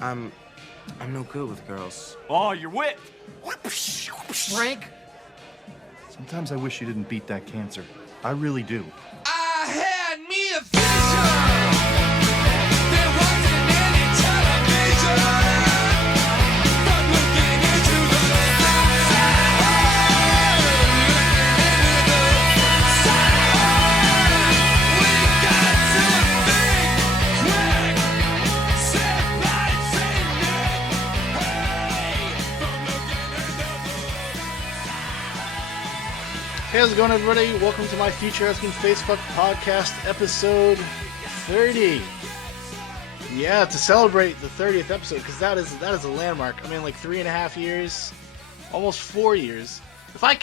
I'm no good with girls. Oh, you're whipped. Frank? Sometimes I wish you didn't beat that cancer. I really do. I had me a vision. There wasn't any television. But looking into the we got to think quick. Set lights in it. Hey, from looking into Hey, how's it going, everybody? Welcome to my Future Husband Facebook podcast, episode 30. Yeah, to celebrate the 30th episode, because that is a landmark. I mean, like 3.5 years, almost 4 years. If I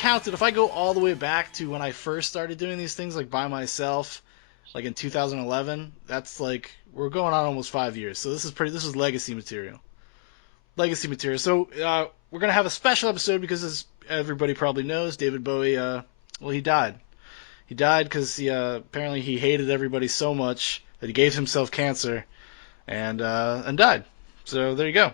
go all the way back to when I first started doing these things, like by myself, like in 2011, that's like, we're going on almost 5 years. So this is legacy material. So, we're going to have a special episode because, as everybody probably knows, David Bowie, he died. He died because apparently he hated everybody so much that he gave himself cancer and died. So there you go.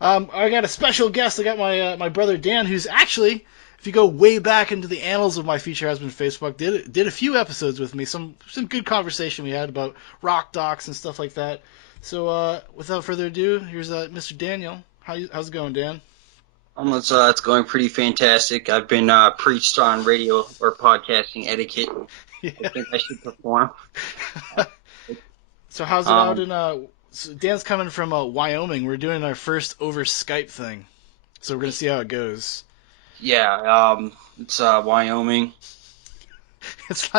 I got a special guest. I got my brother Dan, who's actually, if you go way back into the annals of my Future Husband Facebook, did a few episodes with me. Some good conversation we had about rock docs and stuff like that. So without further ado, here's Mr. Daniel. How's it going, Dan? It's going pretty fantastic. I've been preached on radio or podcasting etiquette. Yeah. I think I should perform. So how's it out in so Dan's coming from Wyoming. We're doing our first over Skype thing. So we're going to see how it goes. Yeah, it's Wyoming. It's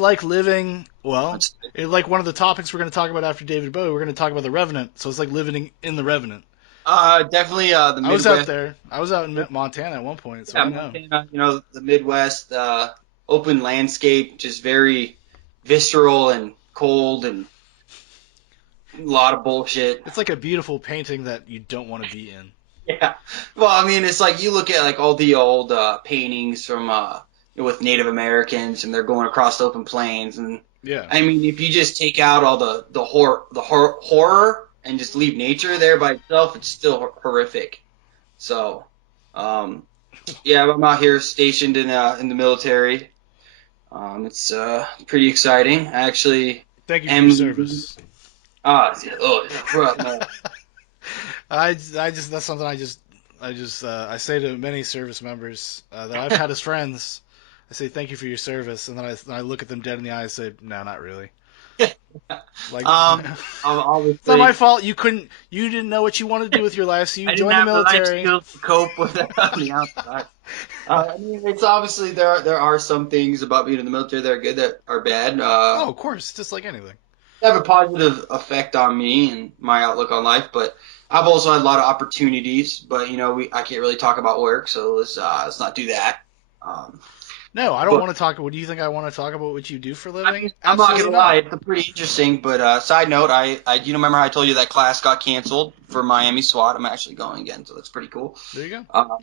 like living, like one of the topics we're going to talk about after David Bowie, we're going to talk about the Revenant. So it's like living in the Revenant. Definitely the Midwest. I was out there. I was out in Montana at one point. So yeah, I know. Montana, the Midwest, open landscape, just very visceral and cold and a lot of bullshit. It's like a beautiful painting that you don't want to be in. Yeah. Well, I mean, it's like you look at like all the old paintings from with Native Americans, and they're going across the open plains, and Yeah. I mean, if you just take out all the horror and just leave nature there by itself, it's still horrific. So, yeah, I'm out here stationed in the military. It's pretty exciting. I actually Thank you for your service. No. That's something I say to many service members that I've had as friends. I say thank you for your service, and then I look at them dead in the eye and say, no, not really. Like, it's not my fault. You didn't know what you wanted to do with your life, so you joined the military. I didn't have the life skills to cope with that on the outside. I mean, it's obviously there are some things about being in the military that are good, that are bad. Of course, just like anything. They have a positive effect on me and my outlook on life, but I've also had a lot of opportunities. But I can't really talk about work, so let's not do that. No, I don't want to talk. What do you think I want to talk about? What you do for a living? I'm not gonna lie, it's pretty interesting. But side note, I remember how I told you that class got canceled for Miami SWAT. I'm actually going again, so that's pretty cool. There you go.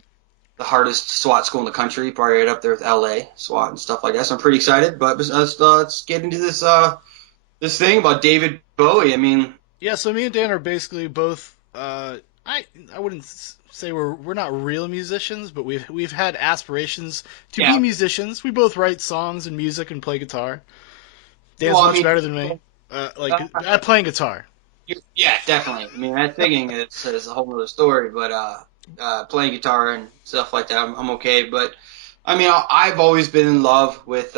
The hardest SWAT school in the country, probably right up there with LA SWAT and stuff like that. So I'm pretty excited. But let's get into this thing about David Bowie. I mean, yeah. So me and Dan are basically both. I wouldn't say we're not real musicians, but we've had aspirations to be musicians. We both write songs and music and play guitar. Dan's much better than me, at playing guitar. Yeah, definitely. I mean, that singing is a whole other story, but playing guitar and stuff like that, I'm okay. But I mean, I've always been in love with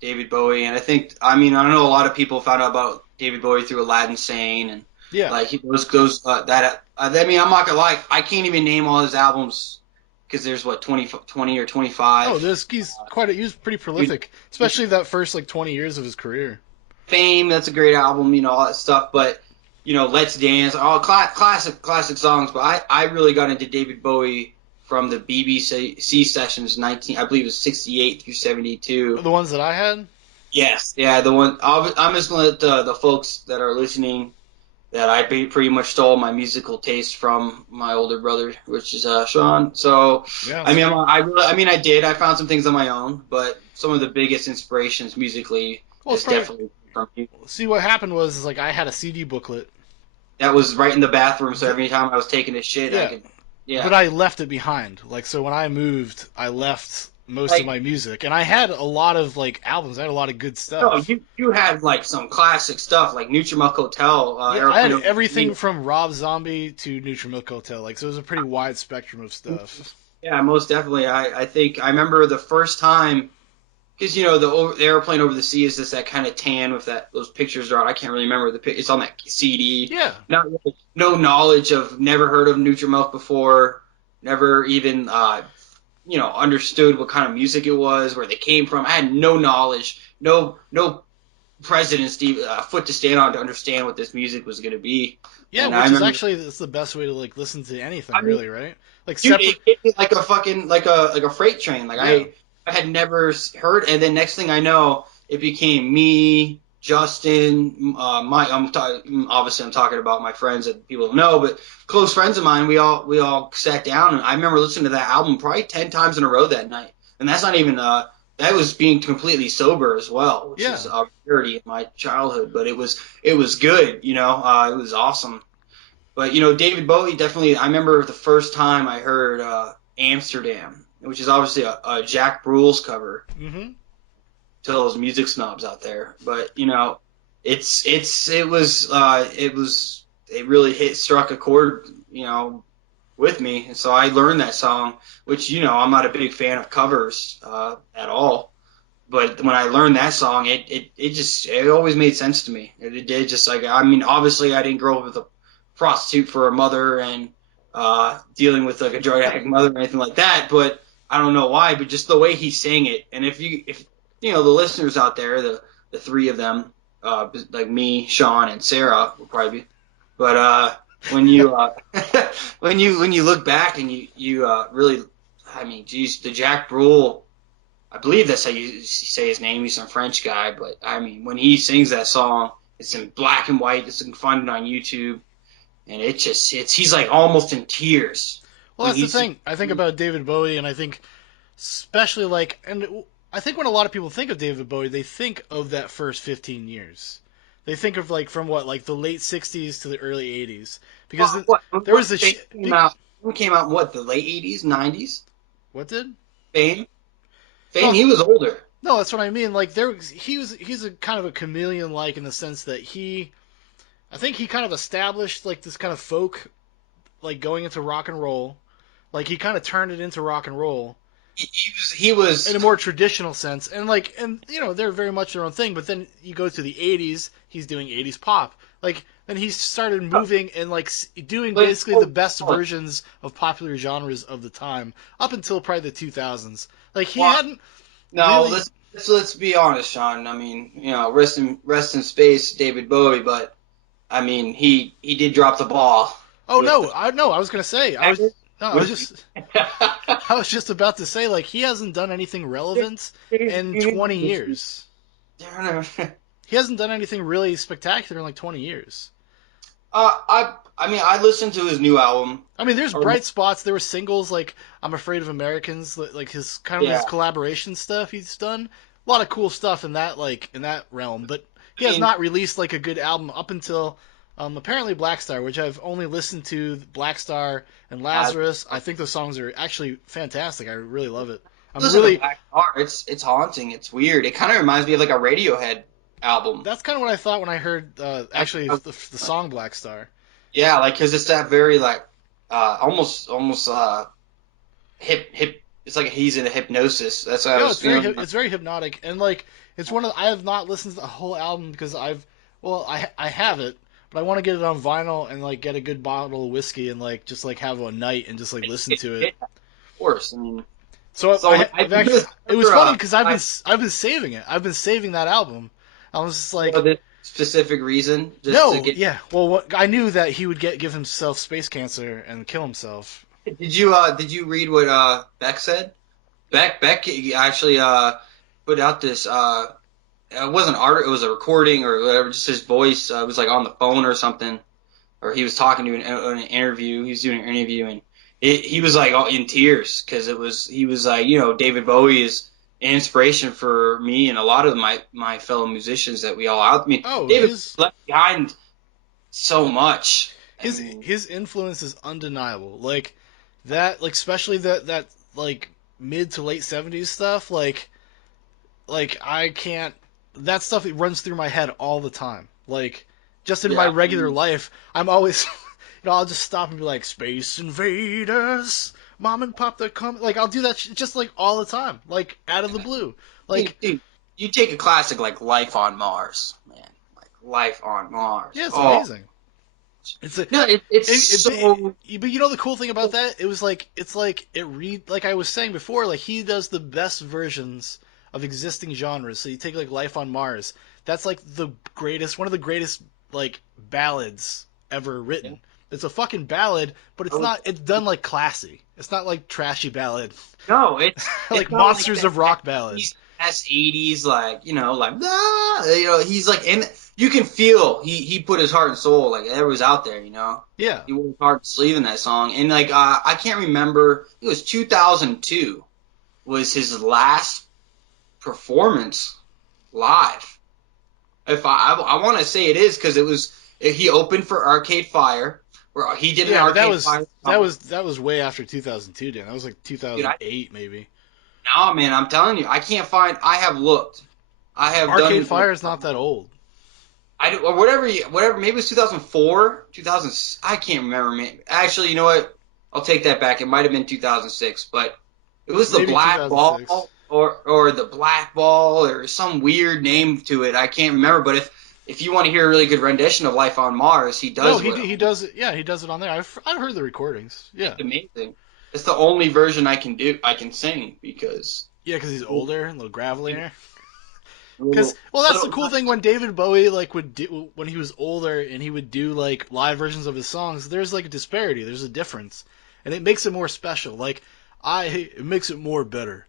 David Bowie, and I know a lot of people found out about David Bowie through Aladdin Sane and. Yeah, like I mean, I'm not gonna lie, I can't even name all his albums because there's 20 or 25. Oh, he was pretty prolific, especially that first 20 years of his career. Fame, that's a great album, all that stuff. But Let's Dance, all classic songs. But I really got into David Bowie from the BBC sessions, I believe it was 68 through 72. The ones that I had. Yes, yeah, the one. I'm just gonna let the folks that are listening. That I pretty much stole my musical taste from my older brother, which is Shaun. So, yeah. I did. I found some things on my own, but some of the biggest inspirations musically is definitely from you. See, what happened was I had a CD booklet that was right in the bathroom. So every time I was taking a shit, Yeah. I could. Yeah. But I left it behind. Like, so when I moved, I left most of my music, and I had a lot of like albums. I had a lot of good stuff. No, you had like some classic stuff like Nutrimilk Hotel. Yeah, I Aeroplane had Over the everything Sea. from Rob Zombie to Nutrimilk Hotel. Like, so it was a pretty wide spectrum of stuff. Yeah, most definitely. I think I remember the first time, because the Airplane Over the Sea is just that kind of tan with those pictures are. I can't really remember it's on that CD. Yeah. Not really, no knowledge of, never heard of Nutrimilk before, never even understood what kind of music it was, where they came from. I had no knowledge, no precedence, foot to stand on to understand what this music was going to be. Yeah, And which I is remember- actually it's the best way to like listen to anything, I mean, really, right? Like Dude, separate. it hit me like a fucking like a freight train. Like Yeah. I had never heard, and then next thing I know, it became me, Justin, obviously I'm talking about my friends that people don't know, but close friends of mine. We all sat down, and I remember listening to that album probably 10 times in a row that night. And that's not even that was being completely sober as well, which Yeah. is a rarity in my childhood. But it was good, it was awesome. But David Bowie definitely. I remember the first time I heard Amsterdam, which is obviously a Jack Brule's cover. Mm-hmm. To those music snobs out there, but it really struck a chord, with me, and so I learned that song, which I'm not a big fan of covers at all, but when I learned that song, it always made sense to me. It did, just like, I mean, obviously I didn't grow up with a prostitute for a mother and dealing with like a drug addict mother or anything like that, but I don't know why, but just the way he sang it, and if the listeners out there, the three of them, like me, Shaun, and Sarah will probably be. But when you when you look back and you really, I mean, geez, the Jack Brule, I believe that's how you say his name. He's some French guy, but I mean, when he sings that song, it's in black and white. You can find it on YouTube, and he's like almost in tears. Well, that's the thing. I think about David Bowie, and I think especially I think when a lot of people think of David Bowie, they think of that first 15 years. They think of like from like the late 60s to the early 80s, because there was this came out in what, the late 80s, 90s? What did? Fame, he was older. No, that's what I mean. Like he's a kind of a chameleon, like in the sense that I think he kind of established like this kind of folk, like going into rock and roll, like he kind of turned it into rock and roll. He was in a more traditional sense, and they're very much their own thing. But then you go to the '80s, he's doing '80s pop. Like then he started moving and like doing basically the best versions of popular genres of the time up until probably the 2000s. Like he hadn't. No, really... let's be honest, Shaun. I mean, rest in space, David Bowie. But I mean, he did drop the ball. Oh no, I was gonna say I was just about to say, like, he hasn't done anything relevant in 20 years. He hasn't done anything really spectacular in like 20 years. I mean, I listened to his new album. I mean, there's bright spots. There were singles like "I'm Afraid of Americans," like his his collaboration stuff he's done. A lot of cool stuff in that realm, but he has not released like a good album up until apparently Black Star, which I've only listened to. Black Star and Lazarus. I think those songs are actually fantastic. I really love it. Black Star, it's haunting. It's weird. It kind of reminds me of like a Radiohead album. That's kind of what I thought when I heard actually the song Black Star. Yeah, like because it's that very like almost hip. It's like he's in a hypnosis. That's how I was feeling. It's very hypnotic, and like it's one of I have not listened to the whole album because I have it. But I want to get it on vinyl and like get a good bottle of whiskey and like just like have a night and just like listen to it. Of course, I mean. It was funny because I've been saving it. I've been saving that album. I was just like, for this specific reason. Well, I knew that he would give himself space cancer and kill himself. Did you read what Beck said? Beck actually put out this. It wasn't art. It was a recording or whatever. Just his voice. It was like on the phone or something, or he was talking to an interview. He was doing an interview, and he was like all in tears because he was like, David Bowie is an inspiration for me and a lot of my fellow musicians that we all out. I mean, David left behind so much. His influence is undeniable. Like that, like especially that like mid to late 70s stuff. Like I can't. That stuff it runs through my head all the time. Like just in my regular life, I'm always, I'll just stop and be like, "Space Invaders, Mom and Pop, they're coming." Like I'll do that just like all the time, like out of the blue. Like, dude, you take a classic like Life on Mars, man. Like Life on Mars. yeah, it's amazing. It's so. But you know the cool thing about that? It was like like I was saying before, like he does the best versions of existing genres. So you take like Life on Mars. That's like one of the greatest like ballads ever written. Yeah. It's a fucking ballad, but it's done like classy. It's not like trashy ballad. No, it's like it's Monsters of Rock ballad. He's S80s, like he's like in. You can feel he put his heart and soul, like it was out there, Yeah. He worked hard to sleeve in that song, and like I can't remember. It was 2002 was his last performance live. If I want to say it is because he opened for Arcade Fire, where he did an Arcade Fire. That was way after 2002, Dan. That was like 2008 maybe. No, man, I'm telling you, I can't find. I have looked. I have Arcade Fire is not that old. Or whatever. Maybe it was 2004, 2000. I can't remember. Actually, you know what? I'll take that back. It might have been 2006, but it was the Black Ball or the Black Ball or some weird name to it. I can't remember. But if you want to hear a really good rendition of Life on Mars, he does. No, he does it. Yeah, he does it on there. I've heard the recordings. Yeah, it's amazing. It's the only version I can sing because. Yeah, because he's older and a little gravelier. Because that's the cool thing when David Bowie when he was older and he would do like live versions of his songs. There's like a disparity. There's a difference, and it makes it more special. Like it makes it more better.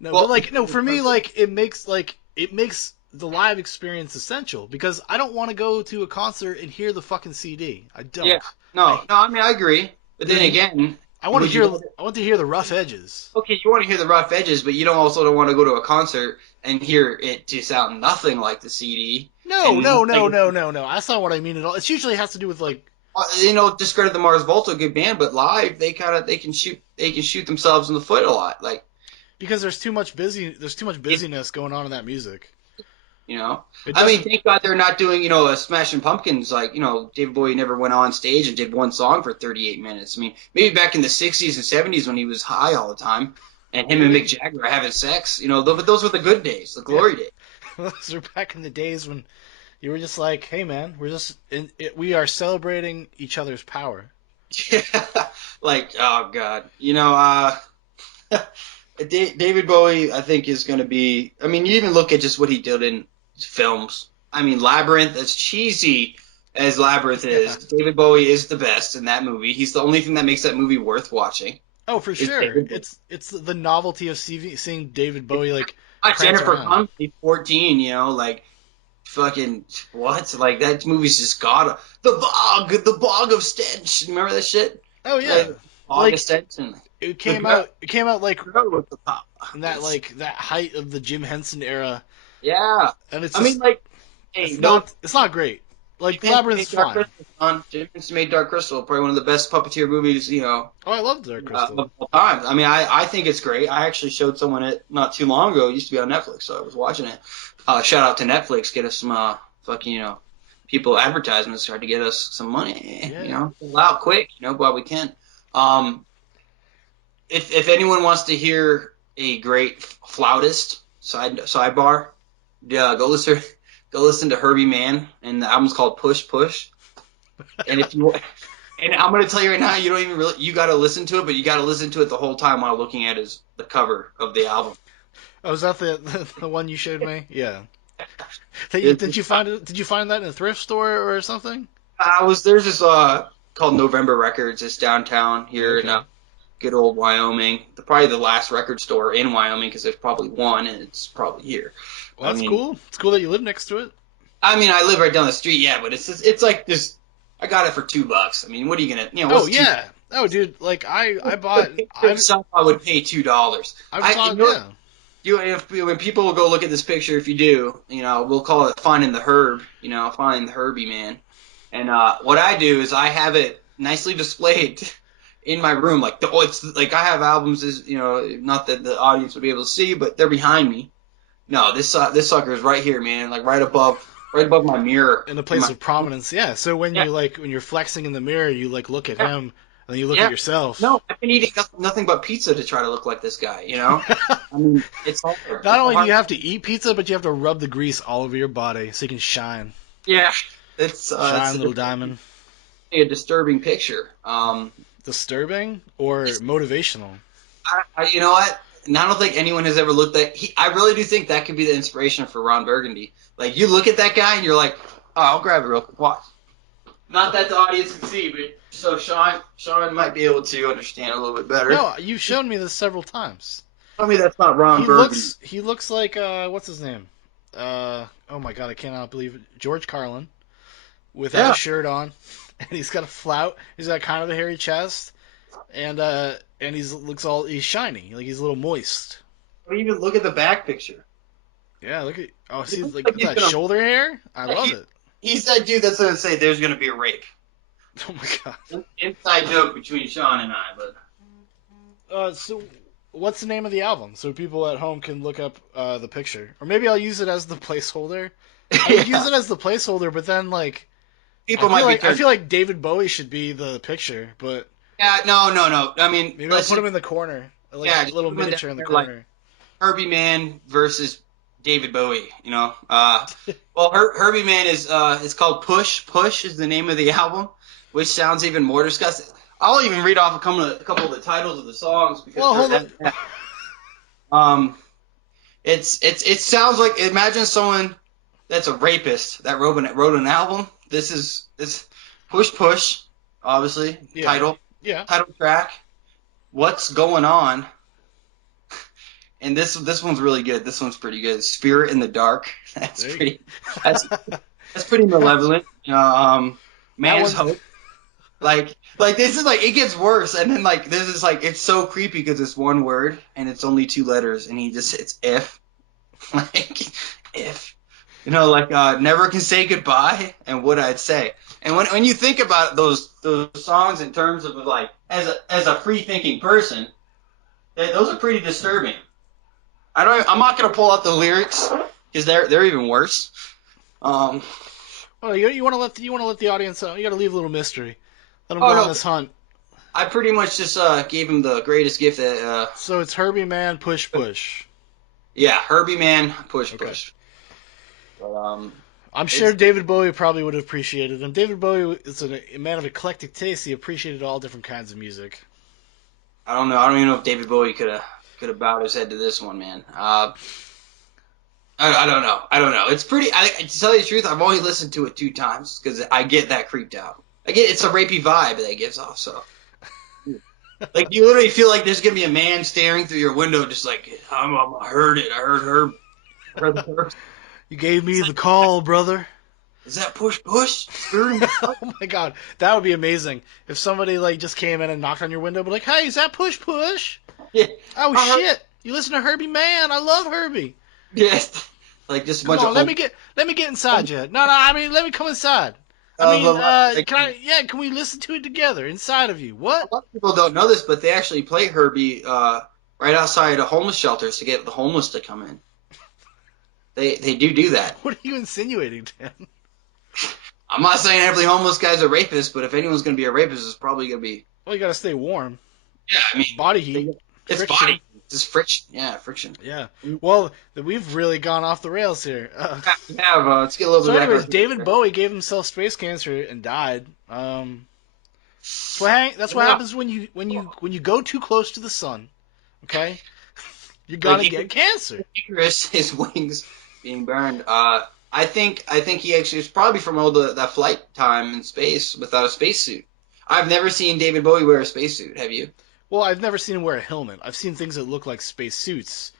No, for me, like it makes the live experience essential because I don't want to go to a concert and hear the fucking CD. I don't. Yeah. No. I mean I agree, but then again. I want to hear the rough edges. Okay, you want to hear the rough edges, but you also don't want to go to a concert and hear it to sound nothing like the CD. No. That's not what I mean at all. It usually has to do with like Discredit the Mars Volta, a good band, but live they can shoot themselves in the foot a lot, like because there's too much busyness going on in that music. I mean, thank God they're not doing, a Smashing Pumpkins, like, David Bowie never went on stage and did one song for 38 minutes. I mean, maybe back in the 60s and 70s when he was high all the time, and him and Mick Jagger are having sex, but those were the good days, the glory days. Those were back in the days when you were just like, hey man, we are celebrating each other's power. Yeah, like, oh God. David Bowie, I think, is going to be, I mean, you even look at just what he did in films. I mean, Labyrinth, as cheesy as Labyrinth is, David Bowie is the best in that movie. He's the only thing that makes that movie worth watching. Oh, for sure. It's the novelty of seeing David Bowie, like, Jennifer Connelly, 14, like, fucking, what? Like, that movie's just got the bog of stench. Remember that shit? Oh, yeah. Bog of stench. It came out like in that that height of the Jim Henson era. Yeah, and it's it's not great. Like Labyrinth's fine. Jim Henson made Dark Crystal, probably one of the best puppeteer movies. Oh, I love Dark Crystal. Of all time. I mean, I think it's great. I actually showed someone it not too long ago. It used to be on Netflix, so I was watching it. Shout out to Netflix, get us some people advertisements, try to get us some money. Yeah. Pull out quick, while we can. If anyone wants to hear a great flautist sidebar, go listen to Herbie Mann, and the album's called Push Push. And and I'm gonna tell you right now, you don't even you got to listen to it, but you got to listen to it the whole time while looking at the cover of the album. Oh, is that the one you showed me? Yeah. Did you find it? Did you find that in a thrift store or something? There's this called November Records. It's downtown here in good old Wyoming. Probably the last record store in Wyoming because there's probably one, and it's probably here. Well, that's cool. It's cool that you live next to it. I mean, I live right down the street, yeah, but it's like this. I got it for $2. I mean, what are you gonna? Oh yeah. Oh, dude. Like I bought. I would pay $2. When people will go look at this picture, if you do, we'll call it finding the herb. Finding the Herbie man. And what I do is I have it nicely displayed in my room. Like it's like I have albums, not that the audience would be able to see, but they're behind me. No, this sucker is right here, man. Like right above my mirror. In a place of prominence, yeah. So when you're flexing in the mirror, you like look at him, and then you look at yourself. No, I've been eating nothing but pizza to try to look like this guy. I mean, it's hard. Not only do you have to eat pizza, but you have to rub the grease all over your body so you can shine. Yeah, it's shine, little diamond. A disturbing picture. Disturbing or motivational? You know what? And I don't think anyone has ever looked at. I really do think that could be the inspiration for Ron Burgundy. Like you look at that guy and you're like, oh, I'll grab it real quick. Watch. Not that the audience can see, but so Shaun might be able to understand a little bit better. No, you've shown me this several times. Tell me that's not Ron Burgundy. He looks like what's his name? Oh my god, I cannot believe it. George Carlin, without a shirt on, and he's got a flout. He's got kind of a hairy chest, and he's shiny, like he's a little moist. But even look at the back picture. Yeah, look at see like that shoulder hair. I love it. He's that dude that's gonna say there's gonna be a rape. Oh my god. Inside joke between Shaun and I, but. So what's the name of the album so people at home can look up the picture, or maybe I'll use it as the placeholder. I would use it as the placeholder, but then like people I feel like David Bowie should be the picture, but yeah, no. I mean, maybe I'll put him in the corner, like a little miniature in the corner. Like Herbie Man versus David Bowie, Well, Herbie Man is it's called Push. Push is the name of the album, which sounds even more disgusting. I'll even read off a couple of the titles of the songs because it sounds like, imagine someone that's a rapist that wrote an album. This Push Push, obviously, title track. What's Going On? And this one's really good. This one's pretty good. Spirit in the Dark. That's pretty malevolent. Man's Hope. Like this is like, it gets worse, and then like this is like, it's so creepy because it's one word and it's only 2 letters, and he just hits if, like if, never can say goodbye, and what I'd say. And when you think about those songs in terms of like as a free thinking person, those are pretty disturbing. I'm not gonna pull out the lyrics because they're even worse. Well, you want to let the audience. You got to leave a little mystery. Let them go on this hunt. I pretty much just gave him the greatest gift that. So it's Herbie Man, Push Push. Yeah, Herbie Man, Push Push. But, I'm sure David Bowie probably would have appreciated him. David Bowie is a man of eclectic taste. He appreciated all different kinds of music. I don't know. I don't even know if David Bowie could have bowed his head to this one, man. I don't know. It's pretty. To tell you the truth, I've only listened to it 2 times because I get that creeped out. It's a rapey vibe that it gives off. So, like, you literally feel like there's gonna be a man staring through your window, just like, I heard it. I heard her. You gave me the call, brother. Is that Push Push? Oh my god, that would be amazing if somebody like just came in and knocked on your window, but like, hey, is that Push Push? Yeah. Oh shit! You listen to Herbie Man? I love Herbie. Yes. Like just a bunch of. Let me get inside you. No, I mean, let me come inside. Can we listen to it together inside of you? What? A lot of people don't know this, but they actually play Herbie right outside of homeless shelters to get the homeless to come in. They do that. What are you insinuating, Dan? I'm not saying every homeless guy's a rapist, but if anyone's going to be a rapist, it's probably going to be. Well, you got to stay warm. Yeah, I mean, body heat. It's friction. body. It's friction. Yeah, friction. Yeah. Well, we've really gone off the rails here. We have. Let's get a little bit. So, anyways, David Bowie gave himself space cancer and died. That's what happens when you go too close to the sun. Okay, you're gonna get cancer. His wings being burned. I think he actually was probably from all that flight time in space without a spacesuit. I've never seen David Bowie wear a spacesuit. Have you? Well, I've never seen him wear a helmet. I've seen things that look like spacesuits,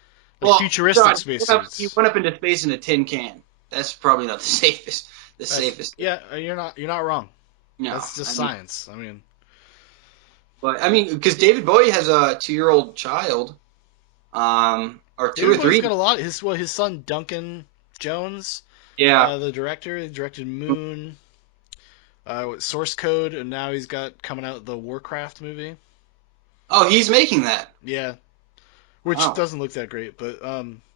futuristic spacesuits. He went up into space in a tin can. That's probably not the safest. Safest. Yeah, you're not wrong. No, that's just science. But because David Bowie has a 2-year-old child, or 2 or 3. He's got a lot. His son Duncan Jones. Yeah. The director. He directed Moon. Source Code, and now he's got coming out the Warcraft movie. Oh, he's making that. Yeah, which Wow. doesn't look that great, but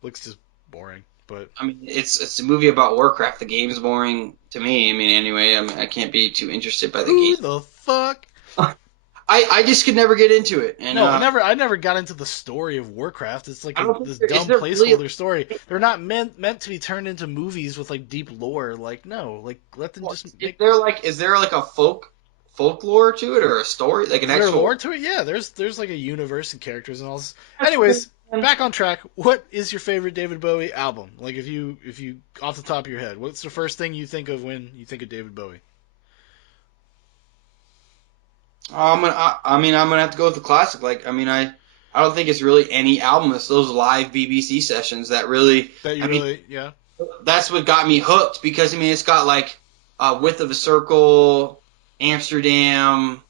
looks just boring. But I mean, it's a movie about Warcraft. The game's boring to me. I mean, anyway, I can't be too interested by the who game. the fuck? I just could never get into it. And No, I never got into the story of Warcraft. It's like I don't think this there- is dumb there placeholder really- story. They're not meant to be turned into movies with like deep lore. Like no, like let them just make is there like a folklore to it or a story like an there actual lore to it. Yeah, there's like a universe and characters and all this. Anyways, back on track. What is your favorite David Bowie album? Like if you off the top of your head, what's the first thing you think of when you think of David Bowie? I'm gonna have to go with the classic. Like, I don't think it's really any album. It's those live BBC sessions that really. That you I mean, really yeah. that's what got me hooked because it's got like Width of a Circle, Amsterdam.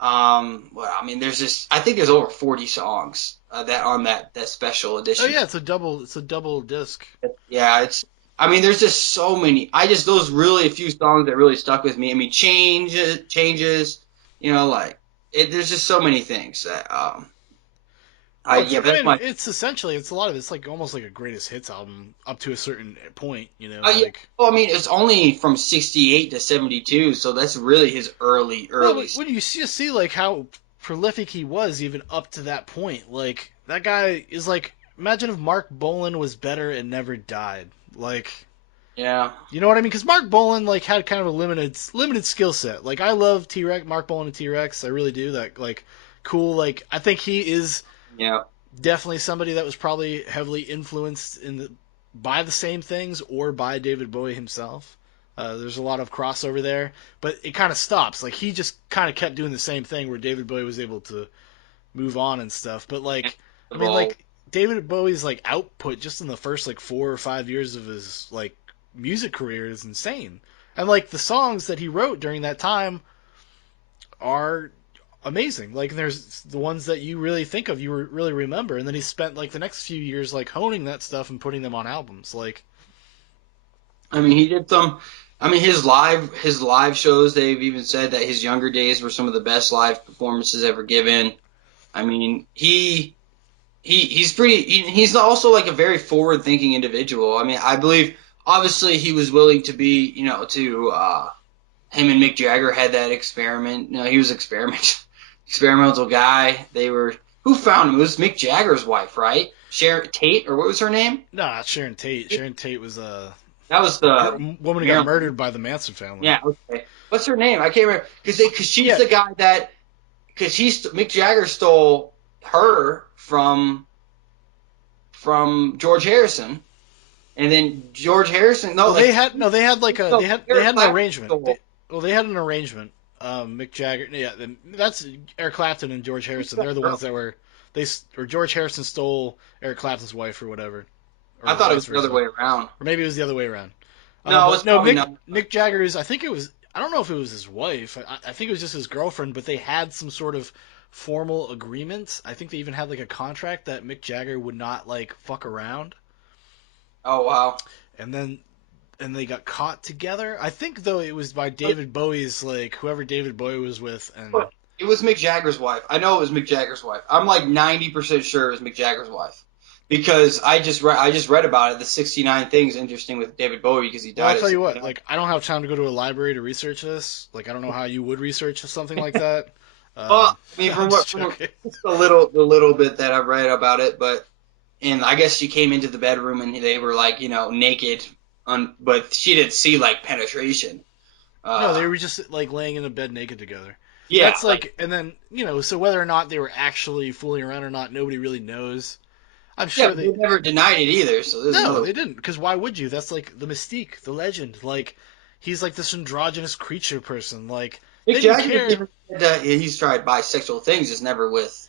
There's just I think there's over 40 songs that on that special edition. Oh yeah, it's a double disc. Yeah, there's just so many. Those really a few songs that really stuck with me. I mean, changes. There's just so many things that. It's essentially it's a lot of it's like almost like a greatest hits album up to a certain point, like. Well, it's only from 68 to 72, so that's really his early. Well, when you see like how prolific he was even up to that point, like that guy is like imagine if Mark Bolan was better and never died, like. Yeah. You know what I mean? Because Mark Bolan like had kind of a limited skill set. Like I love Mark Bolan and T-Rex. I really do. That like cool. Like I think he is. Yeah. Definitely somebody that was probably heavily influenced by the same things or by David Bowie himself. There's a lot of crossover there, but it kind of stops. Like he just kind of kept doing the same thing where David Bowie was able to move on and stuff. But like, like David Bowie's like output just in the first like 4 or 5 years of his like music career is insane. And like the songs that he wrote during that time are amazing. Like there's the ones that you really think of, you really remember, and then he spent like the next few years like honing that stuff and putting them on albums. Like, he did some. His live shows. They've even said that his younger days were some of the best live performances ever given. He's pretty. He's also like a very forward thinking individual. I believe obviously he was willing to be, him and Mick Jagger had that experiment. He was experimental guy. Who found him? It was Mick Jagger's wife, right? Sharon Tate, or what was her name? no, not Sharon Tate. Sharon Tate was That was the woman who got murdered by the Manson family. Yeah, okay. What's her name? I can't remember because she's the guy that Mick Jagger stole her from George Harrison. And then George Harrison. They had an arrangement. Stole. They had an arrangement. Mick Jagger, yeah, that's Eric Clapton and George Harrison. They're the ones that were George Harrison stole Eric Clapton's wife or whatever. Or I thought it was the other way around. Or maybe it was the other way around. Mick Jagger's. I think it was. I don't know if it was his wife. I think it was just his girlfriend. But they had some sort of formal agreement. I think they even had like a contract that Mick Jagger would not like fuck around. Oh wow! And they got caught together. I think though it was by David Bowie's like whoever David Bowie was with, and it was Mick Jagger's wife. I know it was Mick Jagger's wife. I'm like 90% sure it was Mick Jagger's wife because I just read about it. The 69 things interesting with David Bowie because he died. Well, I'll tell you what, like I don't have time to go to a library to research this. Like I don't know how you would research something like that. Well, from the little bit that I've read about it, and I guess she came into the bedroom and they were like, naked, but she didn't see like penetration. No, they were just like laying in a bed naked together. Yeah, that's like, and then so whether or not they were actually fooling around or not, nobody really knows. I'm sure they never denied it either. So they didn't, because why would you? That's like the mystique, the legend. Like he's like this androgynous creature person. Like Mick Jagger said he's tried bisexual things, just never with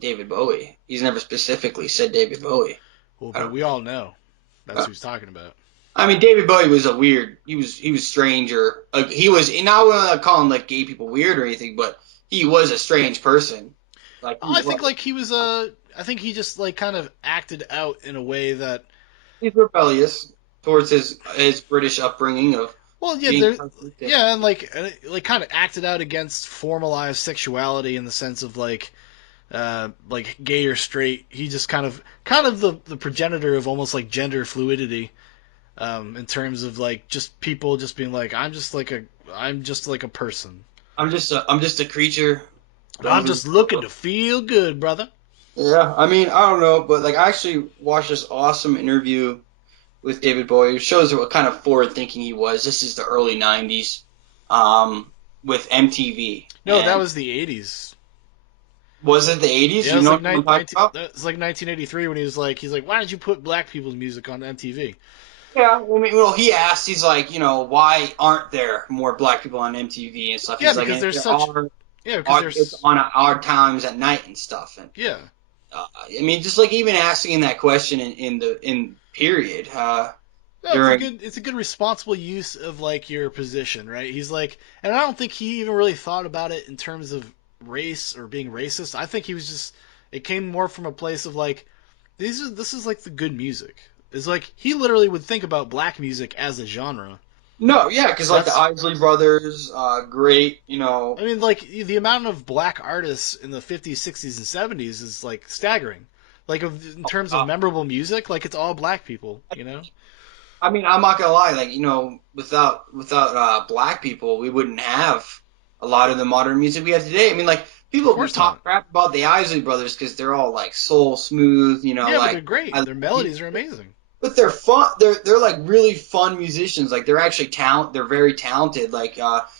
David Bowie. He's never specifically said David Bowie. Well, but we all know that's who he's talking about. David Bowie was he was strange, or he was, and I wouldn't call him like gay people weird or anything, but he was a strange person. Like I think he just like kind of acted out in a way that he's rebellious towards his British upbringing of Well, yeah, being there, artistic. yeah, and like kind of acted out against formalized sexuality in the sense of like gay or straight. He just kind of the progenitor of almost like gender fluidity, in terms of like just people just being like, I'm just like a person. I'm just a creature. I'm just looking to feel good, brother. Yeah, I mean, I don't know, but like I actually watched this awesome interview with David Bowie. It shows what kind of forward thinking he was. This is the early '90s, with MTV. No, that And was the '80s. was it the '80s? Yeah, it You was know like what I'm talking about? it's like 1983 when he's like, why don't you put black people's music on MTV? Yeah, I mean, well, he asked, he's like, why aren't there more black people on MTV and stuff? Yeah, He's like, because and there's there such are, yeah because it's there's on our times at night and stuff. And yeah. I mean, just like even asking that question in period, No, during. it's a good responsible use of like your position, right? He's like, and I don't think he even really thought about it in terms of race or being racist. I think he was just, it came more from a place of like, this is like the good music. It's like he literally would think about black music as a genre. No, yeah, because like the That's, Isley Brothers, great, I mean, like the amount of black artists in the 50s, 60s, and 70s is like staggering. Like in terms of memorable music, like it's all black people, you know? I mean, I'm not gonna lie, like without black people, we wouldn't have a lot of the modern music we have today. I mean, like Of people course talk not. crap about the Isley Brothers because they're all like soul smooth, Yeah, but like they're great. I, Their melodies are amazing. but they're fun. They're like really fun musicians. Like they're actually talent. They're very talented. Like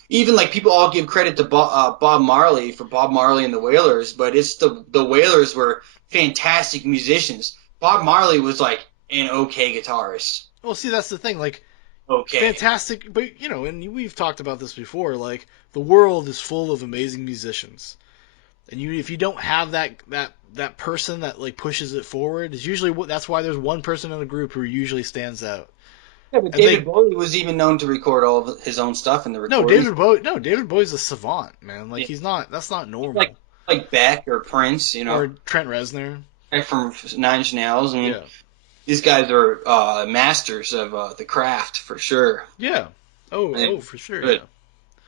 even like people all give credit to Bob Marley for Bob Marley and the Wailers, but it's the Wailers were fantastic musicians. Bob Marley was like an okay guitarist. Well, see, that's the thing. Like, Okay. fantastic, but and we've talked about this before. Like, the world is full of amazing musicians, and if you don't have that person that like pushes it forward, is usually that's why there's one person in a group who usually stands out. Yeah, but And David Bowie was even known to record all of his own stuff in the no, recordings. David Bowie's a savant, man. Like Yeah. he's not. That's not normal. Like Beck or Prince, Or Trent Reznor. right from Nine Inch Nails. I mean, Yeah. these guys are masters of the craft for sure. Yeah. Oh, Yeah. for sure. Good. Yeah.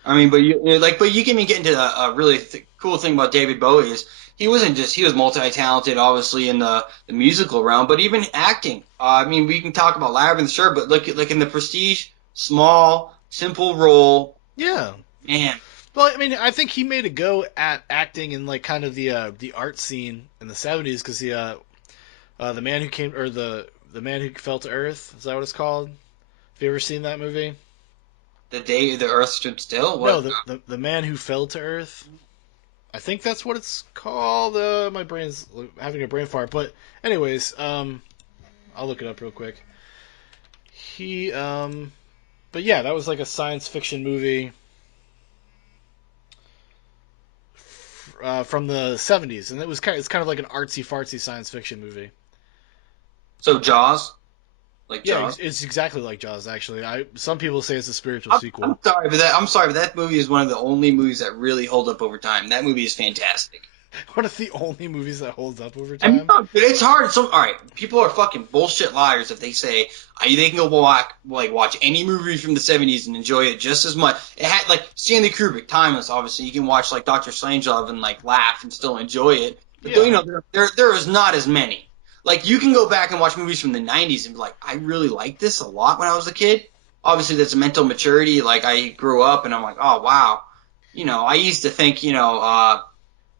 I mean, but you can get into a really cool thing about David Bowie is he was multi-talented, obviously in the musical realm, but even acting. I mean, we can talk about Labyrinth, sure, but look at like in The Prestige, small, simple role, Yeah. man. Well, I mean, I think he made a go at acting in like kind of the art scene in the '70s because the man who came or the man who fell to Earth, is that what it's called? Have you ever seen that movie? The Day the Earth Stood Still. No, What? the man who fell to Earth. I think that's what it's called. My brain's having a brain fart. But anyways, I'll look it up real quick. But yeah, that was like a science fiction movie from the '70s, and it's kind of like an artsy fartsy science fiction movie. So Jaws, like Yeah, Jaws. it's exactly like Jaws. Actually, some people say it's a spiritual I'm sequel. sorry, but that movie is one of the only movies that really hold up over time. That movie is fantastic. One of the only movies that holds up over I mean, time. no, it's hard. So, all right, people are fucking bullshit liars if they say they can go watch any movie from the '70s and enjoy it just as much. It had like Stanley Kubrick, timeless. Obviously, you can watch like Doctor Strangelove and like laugh and still enjoy it. But Yeah. there is not as many. Like you can go back and watch movies from the '90s and be like, I really liked this a lot when I was a kid. Obviously, that's a mental maturity. Like I grew up and I'm like, oh wow. I used to think,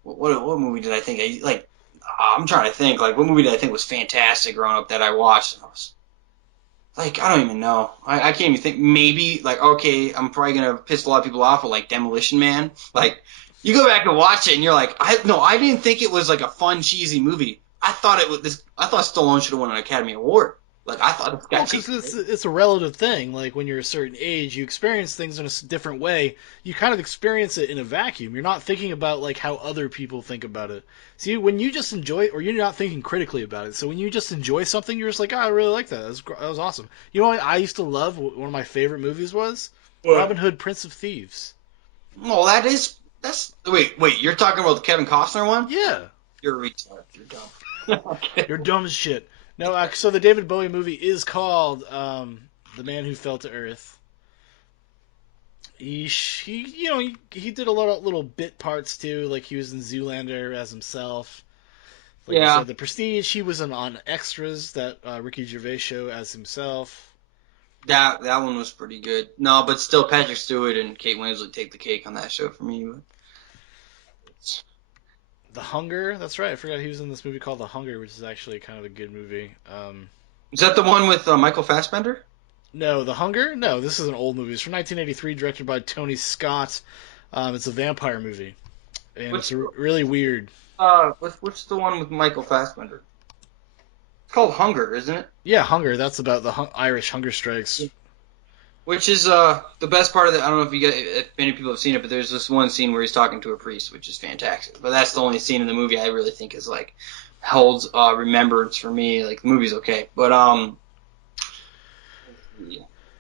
what movie did I think? I'm trying to think. Like, what movie did I think was fantastic growing up that I watched? And I was like, I don't even know. I can't even think. Maybe like, okay, I'm probably gonna piss a lot of people off, but like Demolition Man. Like, you go back and watch it, and you're like, I didn't think it was like a fun, cheesy movie. I thought Stallone should have won an Academy Award. Like, I thought this guy. Well, because it's a relative thing. Like when you're a certain age, you experience things in a different way. You kind of experience it in a vacuum. You're not thinking about like how other people think about it. See, when you just enjoy it, or you're not thinking critically about it. So when you just enjoy something, you're just like, oh, I really like that. That was awesome. You know what I used to love? One of my favorite movies was Robin Hood, Prince of Thieves. Well, that's wait. You're talking about the Kevin Costner one? Yeah, You're a retard. You're dumb. Okay. you're dumb as shit. No, so the David Bowie movie is called The Man Who Fell to Earth. he did a lot of little bit parts too. Like he was in Zoolander as himself. Like you Yeah. said, The Prestige. He was on Extras, that Ricky Gervais show, as himself. That one was pretty good. No, but still, Patrick Stewart and Kate Winslet take the cake on that show for me. The Hunger. That's right. I forgot he was in this movie called The Hunger, which is actually kind of a good movie. Is that the one with Michael Fassbender? No, The Hunger. No, this is an old movie. It's from 1983, directed by Tony Scott. It's a vampire movie, and it's really weird. What's the one with Michael Fassbender? It's called Hunger, isn't it? Yeah, Hunger. That's about the Irish hunger strikes. Which is the best part of it. I don't know if many people have seen it, but there's this one scene where he's talking to a priest, which is fantastic. But that's the only scene in the movie I really think is like holds remembrance for me. Like the movie's okay, but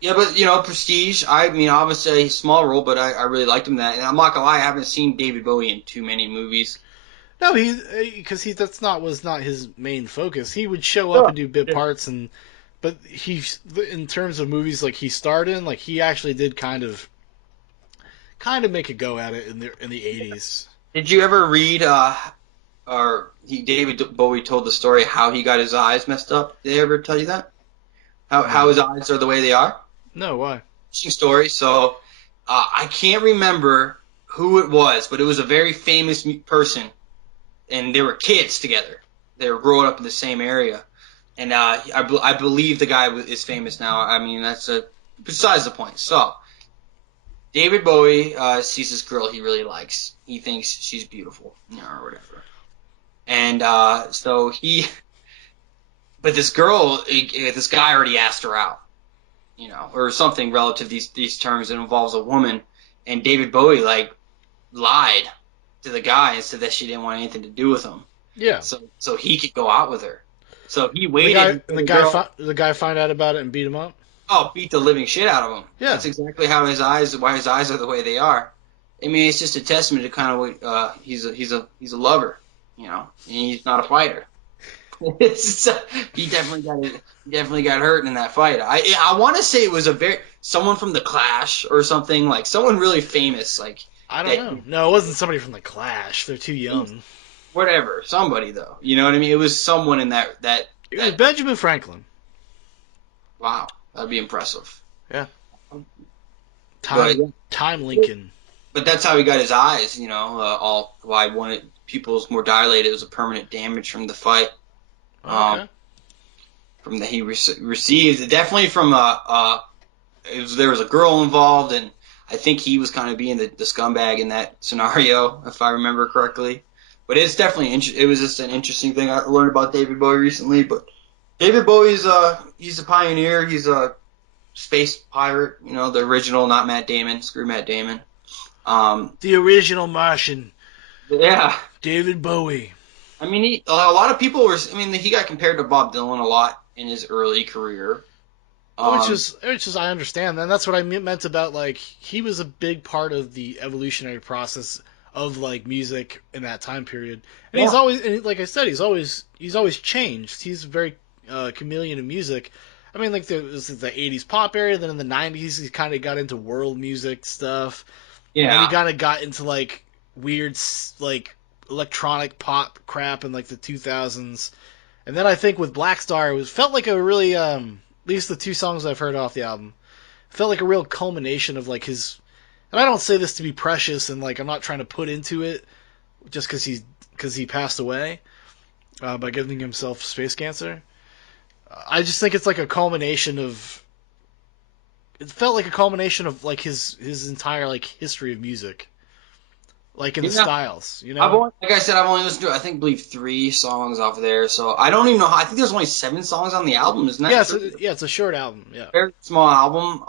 yeah, but Prestige. I mean, obviously a small role, but I really liked him in that. And I'm not gonna lie, I haven't seen David Bowie in too many movies. No, because was not his main focus. He would show up and do bit parts, but in terms of movies like he starred in, like he actually did kind of make a go at it in the 80s. Did you ever read David Bowie told the story how he got his eyes messed up? Did they ever tell you that? How his eyes are the way they are? No, why? Interesting story. So I can't remember who it was, but it was a very famous person, and they were kids together. They were growing up in the same area, and I believe the guy is famous now. I mean, that's besides the point. So David Bowie sees this girl he really likes. He thinks she's beautiful, or whatever. And but this girl, this guy already asked her out, or something relative to these terms. It involves a woman, and David Bowie lied to the guy and said that she didn't want anything to do with him. Yeah. So he could go out with her. So he waited. The guy find out about it and beat him up. Oh, beat the living shit out of him. Yeah. That's exactly why his eyes are the way they are. I mean, it's just a testament to kind of what he's a lover, and he's not a fighter. He definitely got hurt in that fight. I want to say it was someone from the Clash or something, like someone really famous, like. I don't know. No, it wasn't somebody from the Clash. They're too young. Whatever, somebody though. You know what I mean? It was someone in that. It was Benjamin Franklin. Wow, that'd be impressive. Yeah. Time Lincoln. But that's how he got his eyes. All why I wanted pupils more dilated. It was a permanent damage from the fight. Okay. From that he received, definitely from there was a girl involved, and I think he was kind of being the scumbag in that scenario, if I remember correctly. But it's definitely it was just an interesting thing I learned about David Bowie recently. But David Bowie's he's a pioneer. He's a space pirate. The original, not Matt Damon. Screw Matt Damon. The original Martian. Yeah. David Bowie. I mean, a lot of people were. I mean, he got compared to Bob Dylan a lot in his early career. Which is I understand, and that's what I meant about he was a big part of the evolutionary process of music in that time period, and he's always, like I said, he's always changed. He's very chameleon in music. I mean, there was the '80s pop era, then in the '90s he kind of got into world music stuff. Yeah, and he kind of got into weird electronic pop crap in the 2000s, and then I think with Black Star it felt like a really at least the two songs I've heard off the album felt like a real culmination of his, and I don't say this to be precious and I'm not trying to put into it just because he passed away by giving himself space cancer. I just think it's a culmination of, it felt like a culmination of his entire history of music. In the styles, like I said, I've only listened to, I believe 3 songs off of there, so I don't even know how. I think there's only 7 songs on the album, isn't that? Yeah, it's a short album. Yeah, very small album.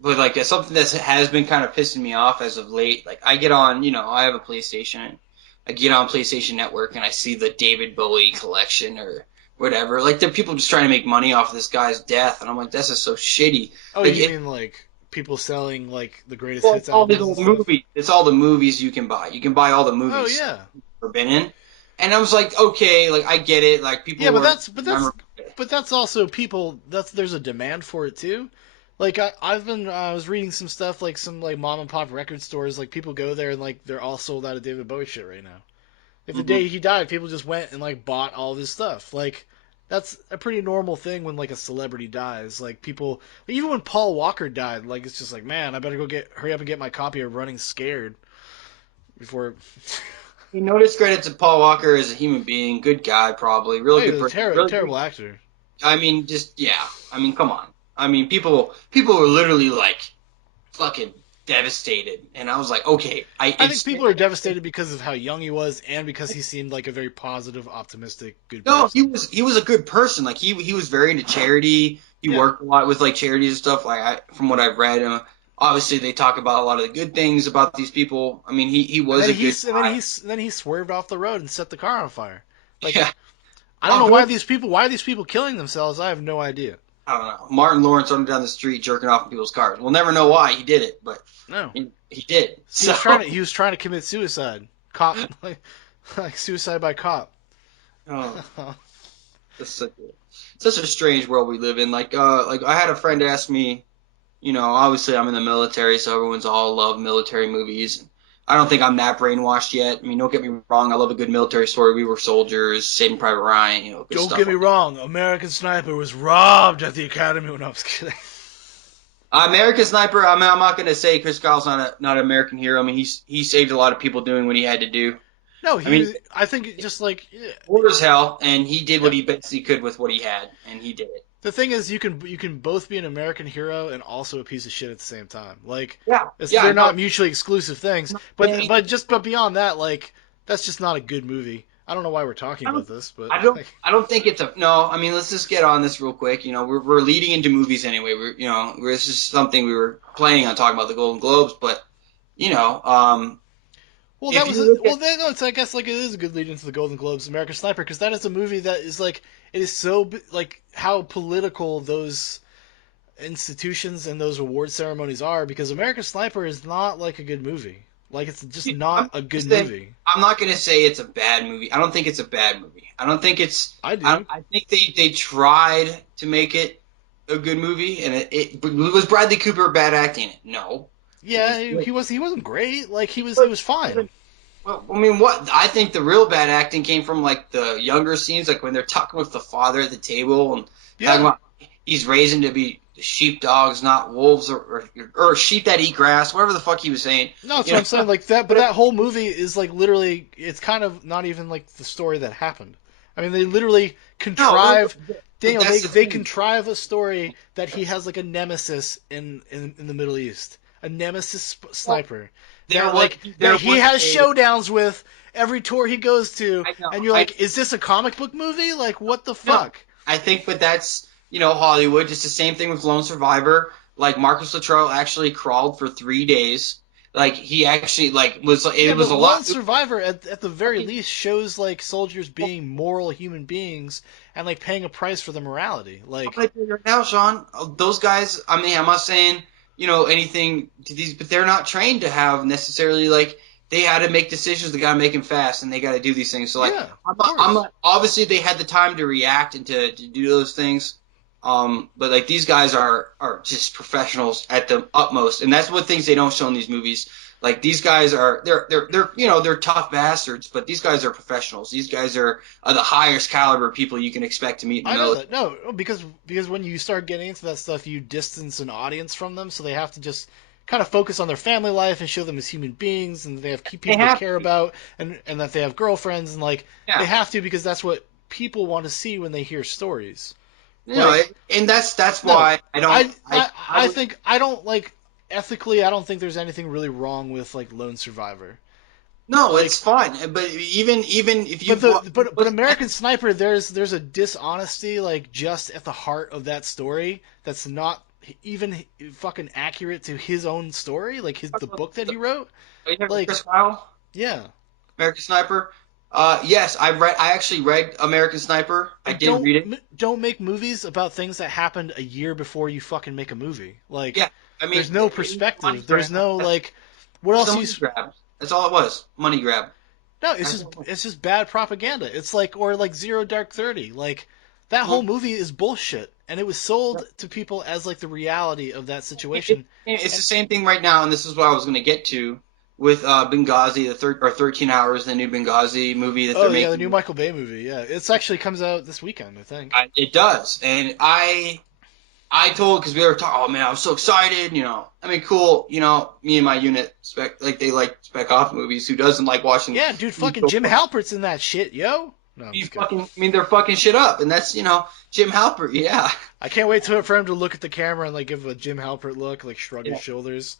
But something that has been kind of pissing me off as of late. I get on, I have a PlayStation. I get on PlayStation Network and I see the David Bowie collection or whatever. There are people just trying to make money off of this guy's death, and I'm like, this is so shitty. Oh, you mean people selling the greatest hits albums? It's all the movies you can buy. You can buy all the movies. Oh yeah. You've been in, and I was like, okay, I get it. People. Yeah, but that's also people. There's a demand for it too. Like I was reading some stuff like some like mom and pop record stores. Like people go there and like they're all sold out of David Bowie shit right now. Like the day he died, people just went and like bought all of his stuff. Like that's a pretty normal thing when like a celebrity dies. Like people, even when Paul Walker died, like it's just like, man, I better hurry up and get my copy of Running Scared before. No discredit to Paul Walker as a human being, good guy, probably, really He good was a person. terrible actor. I mean, just yeah. I mean, come on. I mean, people were literally like fucking devastated, and I was like, okay. I think people are devastated because of how young he was, and because he seemed like a very positive, optimistic, good person. No, he was a good person. Like he was very into charity. He worked a lot with like charities and stuff. Like from what I've read, obviously they talk about a lot of the good things about these people. I mean, he was a good guy. And then he swerved off the road and set the car on fire. Like, yeah. I don't know why are these people killing themselves. I have no idea. I don't know. Martin Lawrence running down the street jerking off in people's cars. We'll never know why he did it, but no, he did. He was trying to commit suicide. Cop, like suicide by cop. Oh, that's such a strange world we live in. Like I had a friend ask me, you know, obviously I'm in the military, so everyone's all love military movies. I don't think I'm that brainwashed yet. I mean, don't get me wrong. I love a good military story. We were soldiers, Saving Private Ryan, you know. Good don't stuff get me wrong. American Sniper was robbed at the academy when I was kidding. American Sniper. I mean, I'm not going to say Chris Kyle's not an American hero. I mean, he saved a lot of people doing what he had to do. No, I think just like War as hell, and he did what he best he could with what he had, and he did it. The thing is, you can both be an American hero and also a piece of shit at the same time. Like, they're not mutually exclusive things. But beyond that, like, that's just not a good movie. I don't know why we're talking about this, but I don't think it's a no. I mean, let's just get on this real quick. You know, we're leading into movies anyway. This is something we were planning on talking about the Golden Globes, but you know, I guess like it is a good lead into the Golden Globes, American Sniper, because that is a movie that is like it is so like how political those institutions and those award ceremonies are. Because American Sniper is not like a good movie. Like it's just not a good movie. I'm not gonna say it's a bad movie. I don't think it's a bad movie. I don't think it's. I do. I think they tried to make it a good movie, and it was Bradley Cooper bad acting it? No. Yeah, he wasn't great. Like he was fine. Well, I mean, I think the real bad acting came from like the younger scenes, like when they're talking with the father at the table and talking about he's raising to be sheepdogs, not wolves, or sheep that eat grass, whatever the fuck he was saying. No, that's what I'm saying. Like that, but that whole movie is like literally, it's kind of not even like the story that happened. I mean, they literally contrive. Daniel, they contrive a story that he has like a nemesis in the Middle East, a nemesis sniper. He has showdowns with every tour he goes to, and you're like, is this a comic book movie? Like, what the fuck? I think, but that's Hollywood. It's the same thing with Lone Survivor. Like Marcus Luttrell actually crawled for 3 days. Like he actually was a lot. Lone Survivor at the very least shows like soldiers being moral human beings and like paying a price for their morality. Like I'm gonna tell you right now, Shaun, those guys. I mean, I'm not saying anything to these, but they're not trained to have necessarily like they had to make decisions. They got to make them fast, and they got to do these things. So like, I'm not, obviously they had the time to react and to do those things. But like these guys are just professionals at the utmost, and that's what things they don't show in these movies. Like these guys they're tough bastards, but these guys are professionals. These guys are the highest caliber people you can expect to meet. I know that. No, because when you start getting into that stuff, you distance an audience from them, so they have to just kind of focus on their family life and show them as human beings, and they have people to care about, and that they have girlfriends, and like they have to, because that's what people want to see when they hear stories. And that's why I think I don't like ethically. I don't think there's anything really wrong with like Lone Survivor. No, it's fine. But even if you but American Sniper, there's a dishonesty like just at the heart of that story that's not even fucking accurate to his own story, like the book that he wrote. Like Chris Kyle? Yeah, American Sniper. Yes, I actually read American Sniper. I didn't read it. Don't make movies about things that happened a year before you fucking make a movie. Like, I mean, there's no perspective. There's no like, what else? Money grab. That's all it was. Money grab. No, it's just bad propaganda. It's like, or like Zero Dark 30. Like, That whole movie is bullshit, and it was sold to people as like the reality of that situation. It's the same thing right now, and this is what I was going to get to with Benghazi, or 13 Hours, the new Benghazi movie that they're making. The new Michael Bay movie. Yeah, it's actually comes out this weekend, I think. It does, and I told, because we were talking, oh man, I was so excited, I mean, cool, me and my unit they like spec off movies. Who doesn't like watching? Yeah, dude, fucking Jim Halpert's in that shit, yo. No, they're fucking shit up, and that's Jim Halpert, yeah. I can't wait for him to look at the camera and like give a Jim Halpert look, like shrug his shoulders.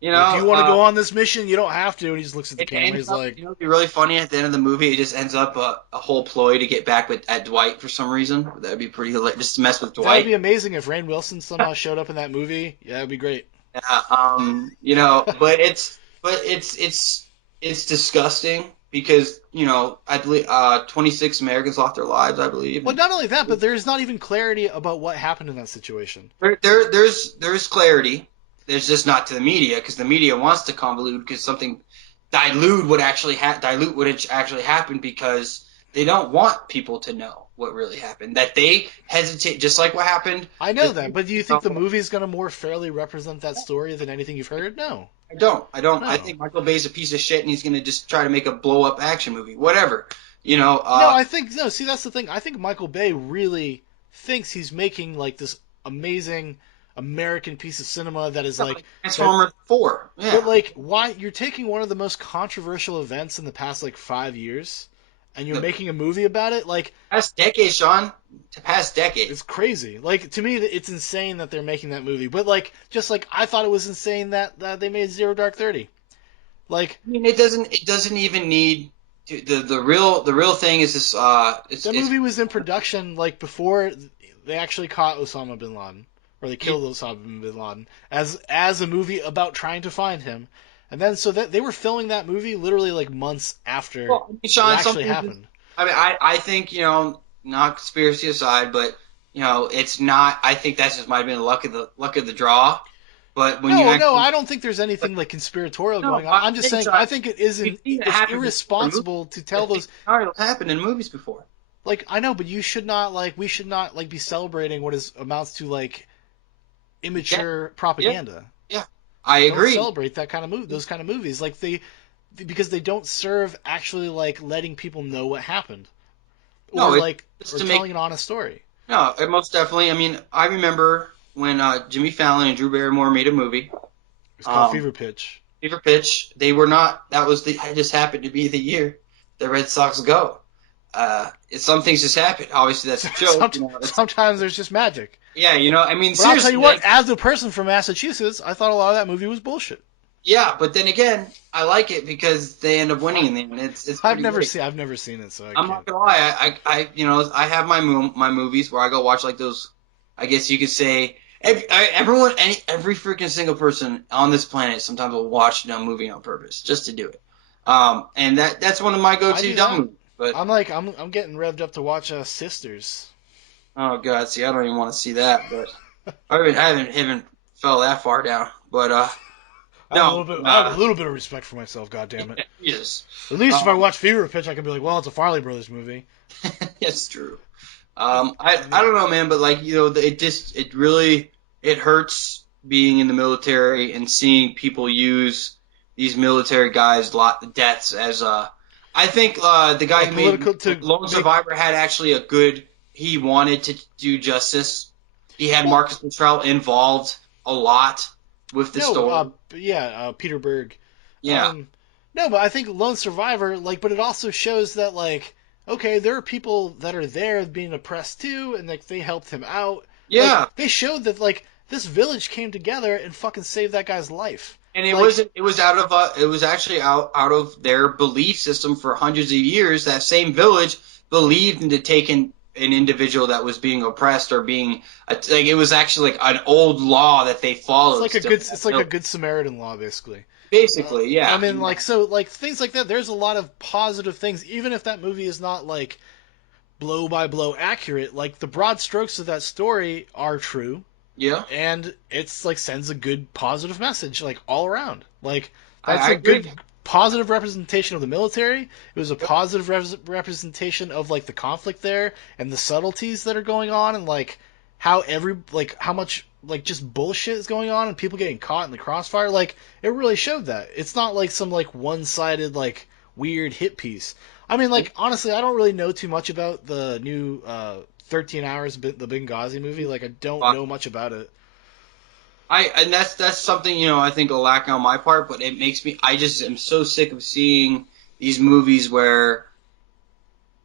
Do you want to go on this mission? You don't have to. And he just looks at the camera. He's like, it'd be really funny at the end of the movie. It just ends up a whole ploy to get back at Dwight for some reason. That'd be pretty hilarious. Just to mess with Dwight. That'd be amazing if Rainn Wilson somehow showed up in that movie. Yeah, it'd be great. Yeah, but it's disgusting because I believe 26 Americans lost their lives. I believe. Well, not only that, but there's not even clarity about what happened in that situation. There's clarity. There's just not to the media, because the media wants to convolute, because something dilute what actually happened, because they don't want people to know what really happened. That they hesitate, just like what happened. I know that, but do you think the movie is going to more fairly represent that story than anything you've heard? No. I don't. No. I think Michael Bay's a piece of shit, and he's going to just try to make a blow up action movie, whatever. See, that's the thing. I think Michael Bay really thinks he's making like this amazing American piece of cinema that is like Transformers 4. Yeah. But like, why you're taking one of the most controversial events in the past like 5 years, and you're making a movie about it? Like, past decade, Shaun. Past decade. It's crazy. Like, to me, it's insane that they're making that movie. But like, just like I thought it was insane that they made Zero Dark 30. Like, I mean, it doesn't even need the real thing is this. That movie was in production like before they actually caught Osama bin Laden. Or they killed Osama bin Laden as a movie about trying to find him, and then so that they were filming that movie literally like months after it actually happened. I mean, I think not conspiracy aside, but it's not. I think that just might have been the luck of the draw. But when I don't think there's anything like conspiratorial going on. I'm just saying I think it's irresponsible to tell those. It's happened in movies before. Like, I know, but we should not be celebrating what amounts to like immature propaganda. Yeah. I agree. Don't celebrate that kind of those kind of movies, like because they don't serve actually like letting people know what happened, or telling an honest story. No, it most definitely. I mean, I remember when Jimmy Fallon and Drew Barrymore made a movie. It's called Fever Pitch. Fever Pitch. They were not. It just happened to be the year the Red Sox go. Some things just happen. Obviously, that's a joke. Sometimes there's just magic. Yeah, I mean, but seriously. I'll tell you what, as a person from Massachusetts, I thought a lot of that movie was bullshit. Yeah, but then again, I like it because they end up winning in the end. It's I've never seen it, so I'm not gonna lie. I have my movies where I go watch like those. I guess you could say every freaking single person on this planet sometimes will watch a movie on purpose just to do it. And that's one of my go-to dumb movies. But I'm getting revved up to watch Sisters. Oh God, see, I don't even want to see that, but I haven't fell that far down. But I have a little bit of respect for myself. God damn it. Yes. At least if I watch Fever Pitch, I can be like, well, it's a Farley Brothers movie. It's true. I don't know, man, but like it hurts being in the military and seeing people use these military guys' deaths as I think the guy who made Lone Survivor had actually a good. He wanted to do justice. He had Marcus Luttrell involved a lot with the story. Peter Berg. Yeah. No, but I think Lone Survivor, but it also shows that, okay, there are people that are there being oppressed too, and they helped him out. Yeah. They showed that this village came together and fucking saved that guy's life. And it was actually out of their belief system for hundreds of years. That same village believed into taking an individual that was being oppressed or being it was actually an old law that they followed. It's like a good Samaritan law, basically. Basically, yeah. I mean, things like that. There's a lot of positive things, even if that movie is not blow by blow accurate. The broad strokes of that story are true. Yeah. And it's sends a good positive message all around. That's I a good positive representation of the military. It was a positive representation of like the conflict there and the subtleties that are going on, and like how how much like just bullshit is going on and people getting caught in the crossfire. Like it really showed that. It's not like some like one-sided like weird hit piece. I mean, like honestly, I don't really know too much about the new 13 Hours, the Benghazi movie. Like I don't know much about it. And that's something, I think a lack on my part, but it makes me, I just am so sick of seeing these movies where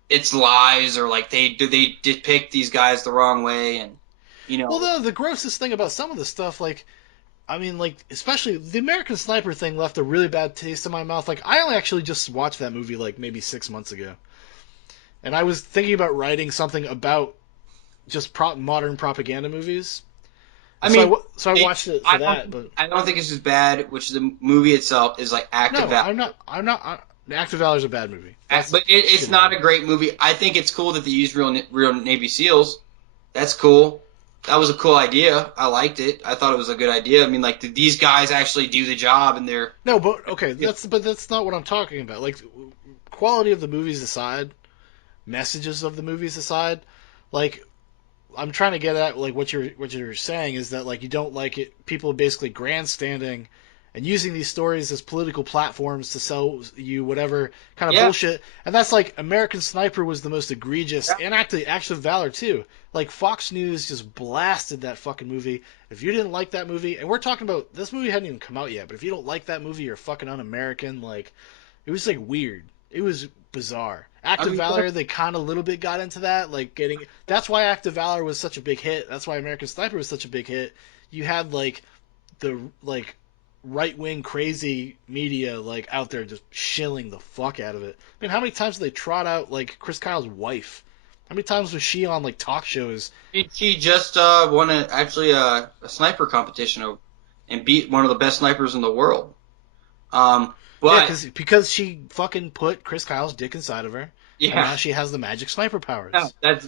it's lies or like they depict these guys the wrong way, and Well, the grossest thing about some of this stuff, like, I mean, like, especially the American Sniper thing left a really bad taste in my mouth. Like, I only actually just watched that movie like maybe 6 months ago, and I was thinking about writing something about just modern propaganda movies. I watched it for that, but I don't think it's as bad. Which the movie itself is like Act of Valor. I'm not. Act of Valor is a bad movie. But it's not a great movie. I think it's cool that they used real Navy SEALs. That's cool. That was a cool idea. I liked it. I thought it was a good idea. I mean, like, did these guys actually do the job? And they're that's not what I'm talking about. Like, quality of the movies aside, messages of the movies aside, like, I'm trying to get at like what you're saying is that like you don't like it. People basically grandstanding and using these stories as political platforms to sell you whatever kind of bullshit. And that's like American Sniper was the most egregious, and actually Act of Valor too. Like Fox News just blasted that fucking movie. If you didn't like that movie, and we're talking about this movie hadn't even come out yet, but if you don't like that movie, you're fucking un-American. Like it was like weird. It was bizarre. Act of Valor, they kind of a little bit got into that, like that's why Act of Valor was such a big hit. That's why American Sniper was such a big hit. You had like the like right-wing crazy media like out there just shilling the fuck out of it. I mean, how many times did they trot out like Chris Kyle's wife? How many times was she on like talk shows? She just won a sniper competition and beat one of the best snipers in the world. Because she fucking put Chris Kyle's dick inside of her. Yeah. And now she has the magic sniper powers. Yeah,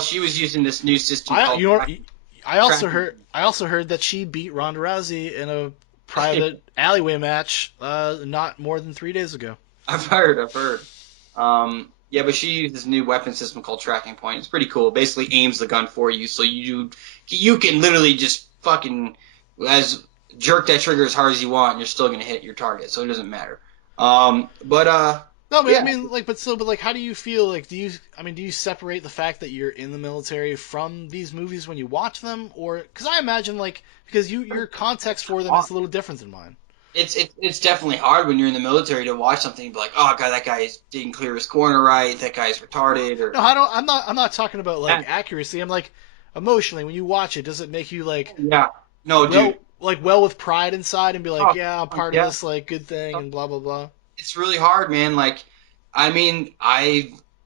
she was using this new system. I also heard that she beat Ronda Rousey in a private alleyway match not more than 3 days ago. I've heard. But she used this new weapon system called Tracking Point. It's pretty cool. It basically aims the gun for you, so you can literally just fucking jerk that trigger as hard as you want, and you're still going to hit your target, so it doesn't matter. How do you feel? Like, do you separate the fact that you're in the military from these movies when you watch them, or because I imagine because your context for them is a little different than mine. It's definitely hard when you're in the military to watch something and be like, oh god, that guy didn't clear his corner right, that guy's retarded. Or no, I'm not talking about like accuracy. I'm like emotionally when you watch it, does it make you like dude, like well with pride inside and be like, I'm part of this like good thing and blah blah blah. It's really hard, man. Like, I mean,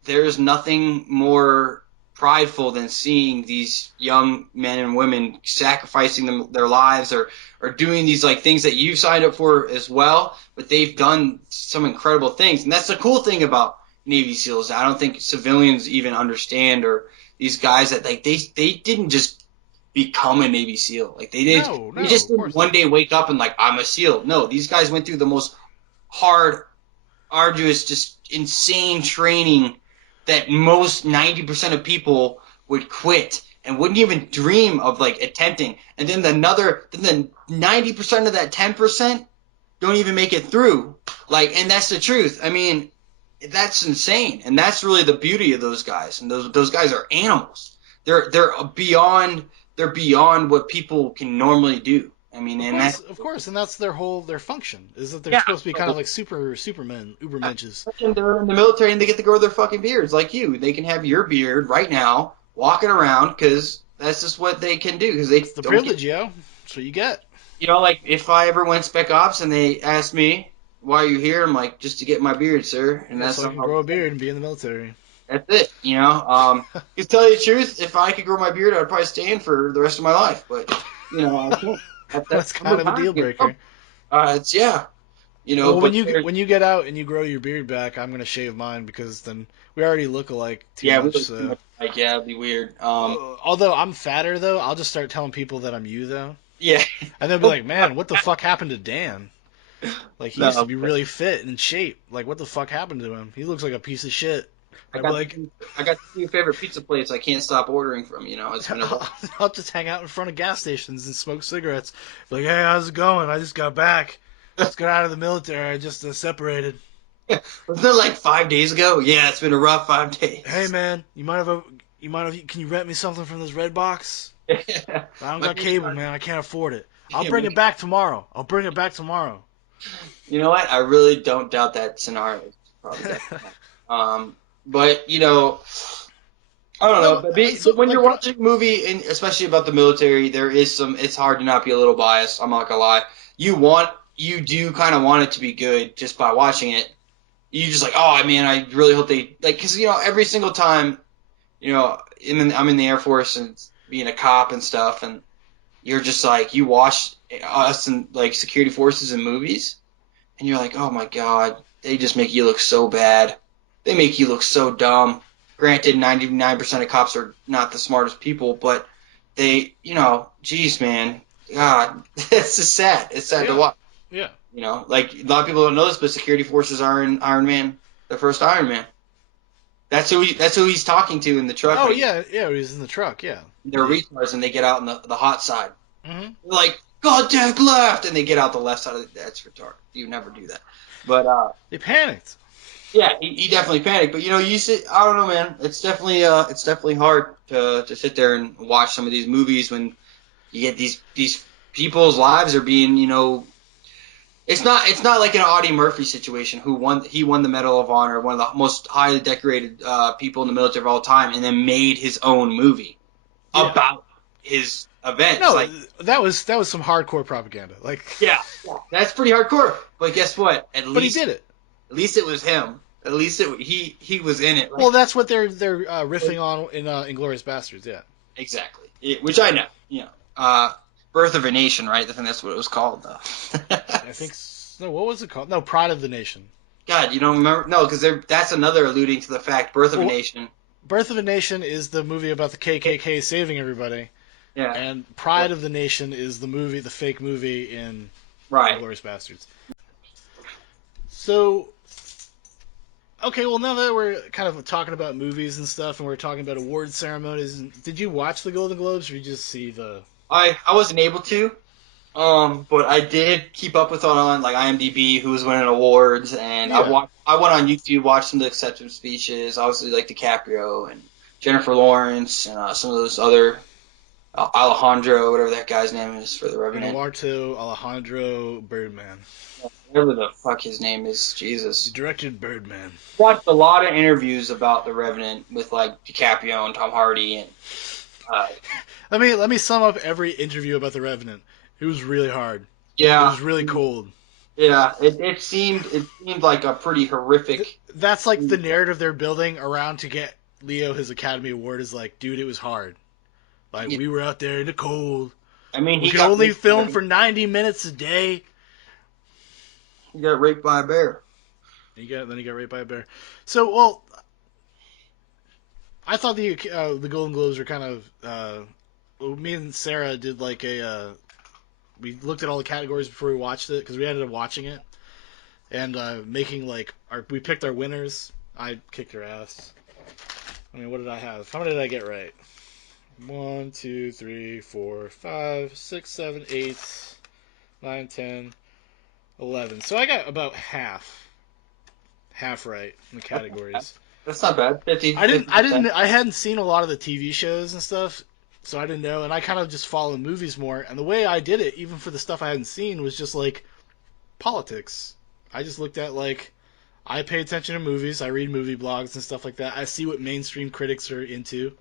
there's nothing more prideful than seeing these young men and women sacrificing their lives or doing these like things that you've signed up for as well, but they've done some incredible things. And that's the cool thing about Navy SEALs. I don't think civilians even understand, or these guys that like they didn't just become a Navy SEAL. Like they didn't one day wake up and like, I'm a SEAL. No, these guys went through the most hard, arduous, just insane training that most 90% of people would quit and wouldn't even dream of like attempting. And then the 90% of that 10% don't even make it through. Like, and that's the truth. I mean, that's insane. And that's really the beauty of those guys. And those guys are animals. They're beyond what people can normally do. I mean, of course, and that's their function is that they're supposed to be kind of like supermen, ubermenches. They're in the military and they get to grow their fucking beards like you. They can have your beard right now, walking around, because that's just what they can do. Because it's the privilege, yo. That's what you get. Like if I ever went Spec Ops and they asked me, "Why are you here?" I'm like, "Just to get my beard, sir." And that's so I can grow a beard and be in the military. That's it, To tell you the truth, if I could grow my beard, I'd probably stay in for the rest of my life. But I can't. That's kind of a deal breaker. When you get out and you grow your beard back, I'm gonna shave mine because then we already look alike too much. We look too much alike. Yeah, it'd be weird. Although I'm fatter though, I'll just start telling people that I'm you though. Yeah. And they'll be like, "Man, what the fuck happened to Dan?" Like, he No, used to be really fit and in shape. Like, what the fuck happened to him? He looks like a piece of shit. I I'm got like, I got two favorite pizza plates I can't stop ordering from. It's been a I'll just hang out in front of gas stations and smoke cigarettes. Like, hey, how's it going? I just got back. Just got out of the military. I just separated. Wasn't it like 5 days ago? Yeah, it's been a rough 5 days. Hey, man, can you rent me something from this red box? I don't got cable, man. I can't afford it. I'll bring it back tomorrow. You know what? I really don't doubt that scenario. Probably but I don't know. But when you're watching a movie, and especially about the military, there is some. It's hard to not be a little biased. I'm not gonna lie. You do kind of want it to be good just by watching it. You just like, oh man, I really hope they like, because every single time, I'm in the Air Force and being a cop and stuff, and you're just like, you watch us and like security forces in movies, and you're like, oh my god, they just make you look so bad. They make you look so dumb. Granted, 99% of cops are not the smartest people, but they, geez, man, God, it's just sad. It's sad to watch. Yeah. Like a lot of people don't know this, but security forces are in Iron Man, the first Iron Man. That's who he's talking to in the truck. Oh yeah, he's in the truck. Yeah. They're retards, and they get out on the hot side. Mm-hmm. They're like, contact left, and they get out the left side. That's retarded. You never do that. But they panicked. Yeah, he definitely panicked. But you sit. I don't know, man. It's definitely hard to sit there and watch some of these movies when you get these people's lives are being, It's not like an Audie Murphy situation he won the Medal of Honor, one of the most highly decorated people in the military of all time, and then made his own movie about his events. No, that was some hardcore propaganda. Like, yeah, that's pretty hardcore. But guess what? But he did it. At least it was him. At least he was in it. Like, well, that's what they're riffing on in Inglourious Basterds. Yeah, exactly. Which I know. Birth of a Nation, right? I think that's what it was called, though. I think so. What was it called? No, Pride of the Nation. God, you don't remember? No, because that's another alluding to the fact. Birth of a Nation. Birth of a Nation is the movie about the KKK saving everybody. Yeah. And Pride of the Nation is the fake movie in Inglourious Basterds. So, okay, well, now that we're kind of talking about movies and stuff, and we're talking about award ceremonies, did you watch the Golden Globes, or did you just see the... I wasn't able to, but I did keep up with on like IMDb who was winning awards, and I went on YouTube, watched some of the acceptance speeches, obviously like DiCaprio and Jennifer Lawrence and some of those other Alejandro, whatever that guy's name is for the Revenant. Alejandro Birdman. Whatever the fuck his name is, Jesus. He directed Birdman. Watched a lot of interviews about the Revenant with like DiCaprio and Tom Hardy and. Let me sum up every interview about the Revenant. It was really hard. Yeah, it was really cold. Yeah, it seemed like a pretty horrific. That's like the narrative they're building around to get Leo his Academy Award is like, dude, it was hard. Like we were out there in the cold. I mean, we could only film for 90 minutes a day. He got raped by a bear. Then he got raped by a bear. So, well, I thought the Golden Globes were kind of. Me and Sarah did like we looked at all the categories before we watched it because we ended up watching it and making like we picked our winners. I kicked her ass. I mean, what did I have? How many did I get right? 1, 2, 3, 4, 5, 6, 7, 8, 9, 10, 11. So I got about half right in the categories. That's not bad. 50. I hadn't seen a lot of the TV shows and stuff, so I didn't know, and I kind of just follow movies more. And the way I did it, even for the stuff I hadn't seen, was just like politics. I just looked at like I pay attention to movies. I read movie blogs and stuff like that. I see what mainstream critics are into,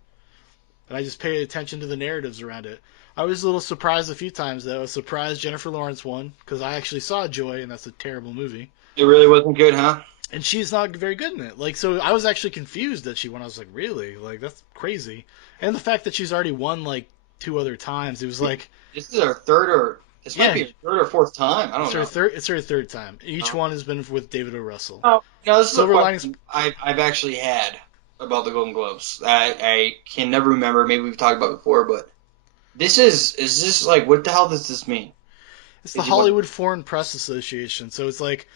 and I just pay attention to the narratives around it. I was a little surprised a few times, though. I was surprised Jennifer Lawrence won, because I actually saw Joy, and that's a terrible movie. It really wasn't good, huh? And she's not very good in it. Like, so I was actually confused that she won. I was like, really? Like, that's crazy. And the fact that she's already won, like, 2 other times, it was like... This is her third or... This might be her third or fourth time. I don't know. It's her third time. Each one has been with David O. Russell. Oh, this is a question I've actually had about the Golden Globes. I can never remember. Maybe we've talked about it before, but is this like, what the hell does this mean? It's the Hollywood Foreign Press Association. So it's like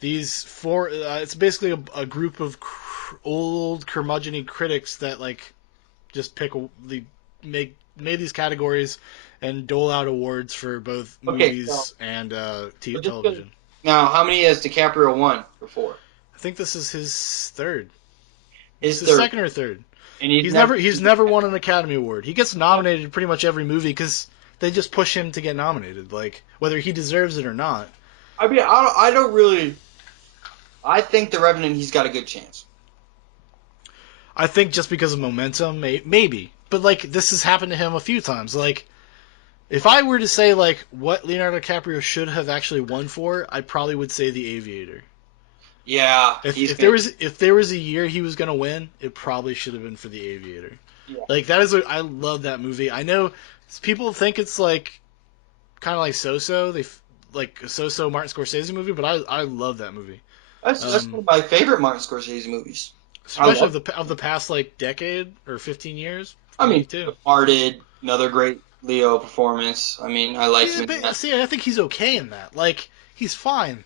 these four. It's basically a group of old curmudgeon critics that like just made these categories and dole out awards for both movies and television. Now, how many has DiCaprio won before? I think this is his third. His His second or third. And He's never won an Academy Award. He gets nominated pretty much every movie because they just push him to get nominated, like whether he deserves it or not. I mean, I don't really. I think The Revenant, he's got a good chance. I think just because of momentum, maybe. But like this has happened to him a few times. Like if I were to say like what Leonardo DiCaprio should have actually won for, I probably would say The Aviator. Yeah. If there was a year he was gonna win, it probably should have been for The Aviator. Yeah. Like I love that movie. I know people think it's like kind of like So-So. Like a So-So Martin Scorsese movie, but I love that movie. That's one of my favorite Martin Scorsese movies. Especially of the past like decade or 15 years. I mean, too. Departed, another great Leo performance. I mean, I liked him. But, see, I think he's okay in that. Like, he's fine.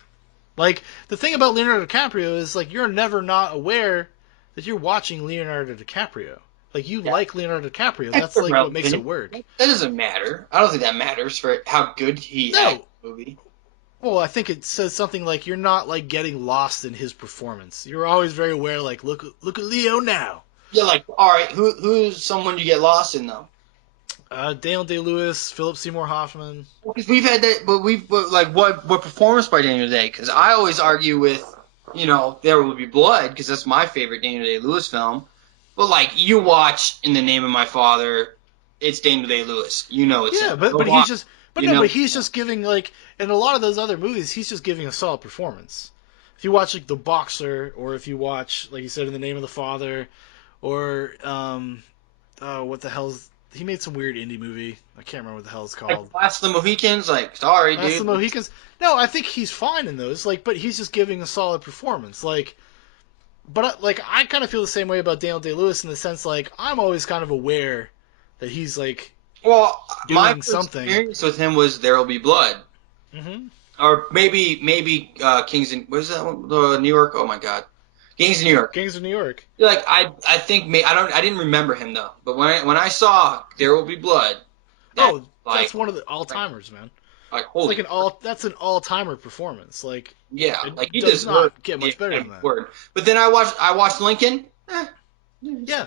Like, the thing about Leonardo DiCaprio is, like, you're never not aware that you're watching Leonardo DiCaprio. Like, you like Leonardo DiCaprio. That's like what makes it work. That doesn't matter. I don't think that matters for how good he acted in the movie. Well, I think it says something like you're not, like, getting lost in his performance. You're always very aware, like, look at Leo now. Yeah, like, all right, who's someone you get lost in, though? Daniel Day-Lewis, Philip Seymour Hoffman. Because we've had that, but what performance by Daniel Day? Because I always argue with, There Will Be Blood, because that's my favorite Daniel Day-Lewis film. But, like, you watch In the Name of My Father, it's Daniel Day-Lewis. You know it's him. But he's just... But he's just giving, like, in a lot of those other movies, he's just giving a solid performance. If you watch, like, The Boxer, or if you watch, like you said, In the Name of the Father, or, what the hell's... He made some weird indie movie. I can't remember what the hell it's called. Like Last of the Mohicans? Like, sorry, dude. Last of the Mohicans? No, I think he's fine in those, like, but he's just giving a solid performance. Like, but, like, I kind of feel the same way about Daniel Day-Lewis in the sense, like, I'm always kind of aware that he's, like... Well, my something. experience with him was There Will Be Blood, or maybe Kings in what is that one? New York. Oh my God, Gangs of New York. Gangs of New York. Like I think I didn't remember him though, but when I saw There Will Be Blood, that's one of the all timers, man. Like that's an all timer performance. Like like he does not get much better than that. But then I watched Lincoln. Yeah,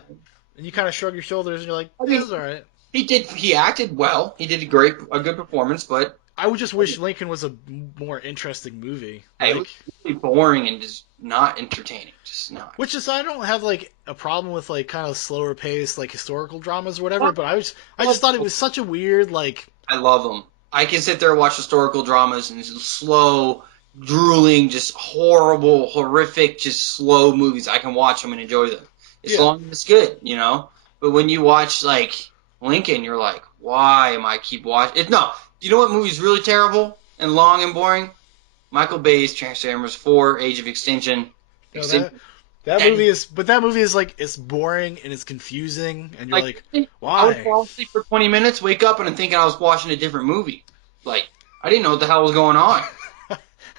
and you kind of shrug your shoulders and you're like, this is all right. He acted well. He did a good performance, but I would just wish Lincoln was a more interesting movie. It was really boring and just not entertaining. Just not. Which is, I don't have like a problem with like kind of slower paced like historical dramas or whatever, but I just thought it was such a weird like. I love them. I can sit there and watch historical dramas and slow, drooling, just horrible, horrific, just slow movies. I can watch them and enjoy them as long as it's good, But when you watch like Lincoln, you're like, why am I keep watching? No, you know what movie's really terrible and long and boring? Michael Bay's Transformers 4: Age of Extinction. That movie is like, it's boring and it's confusing, and you're like why? I would fall asleep for 20 minutes, wake up, and I'm thinking I was watching a different movie. Like, I didn't know what the hell was going on.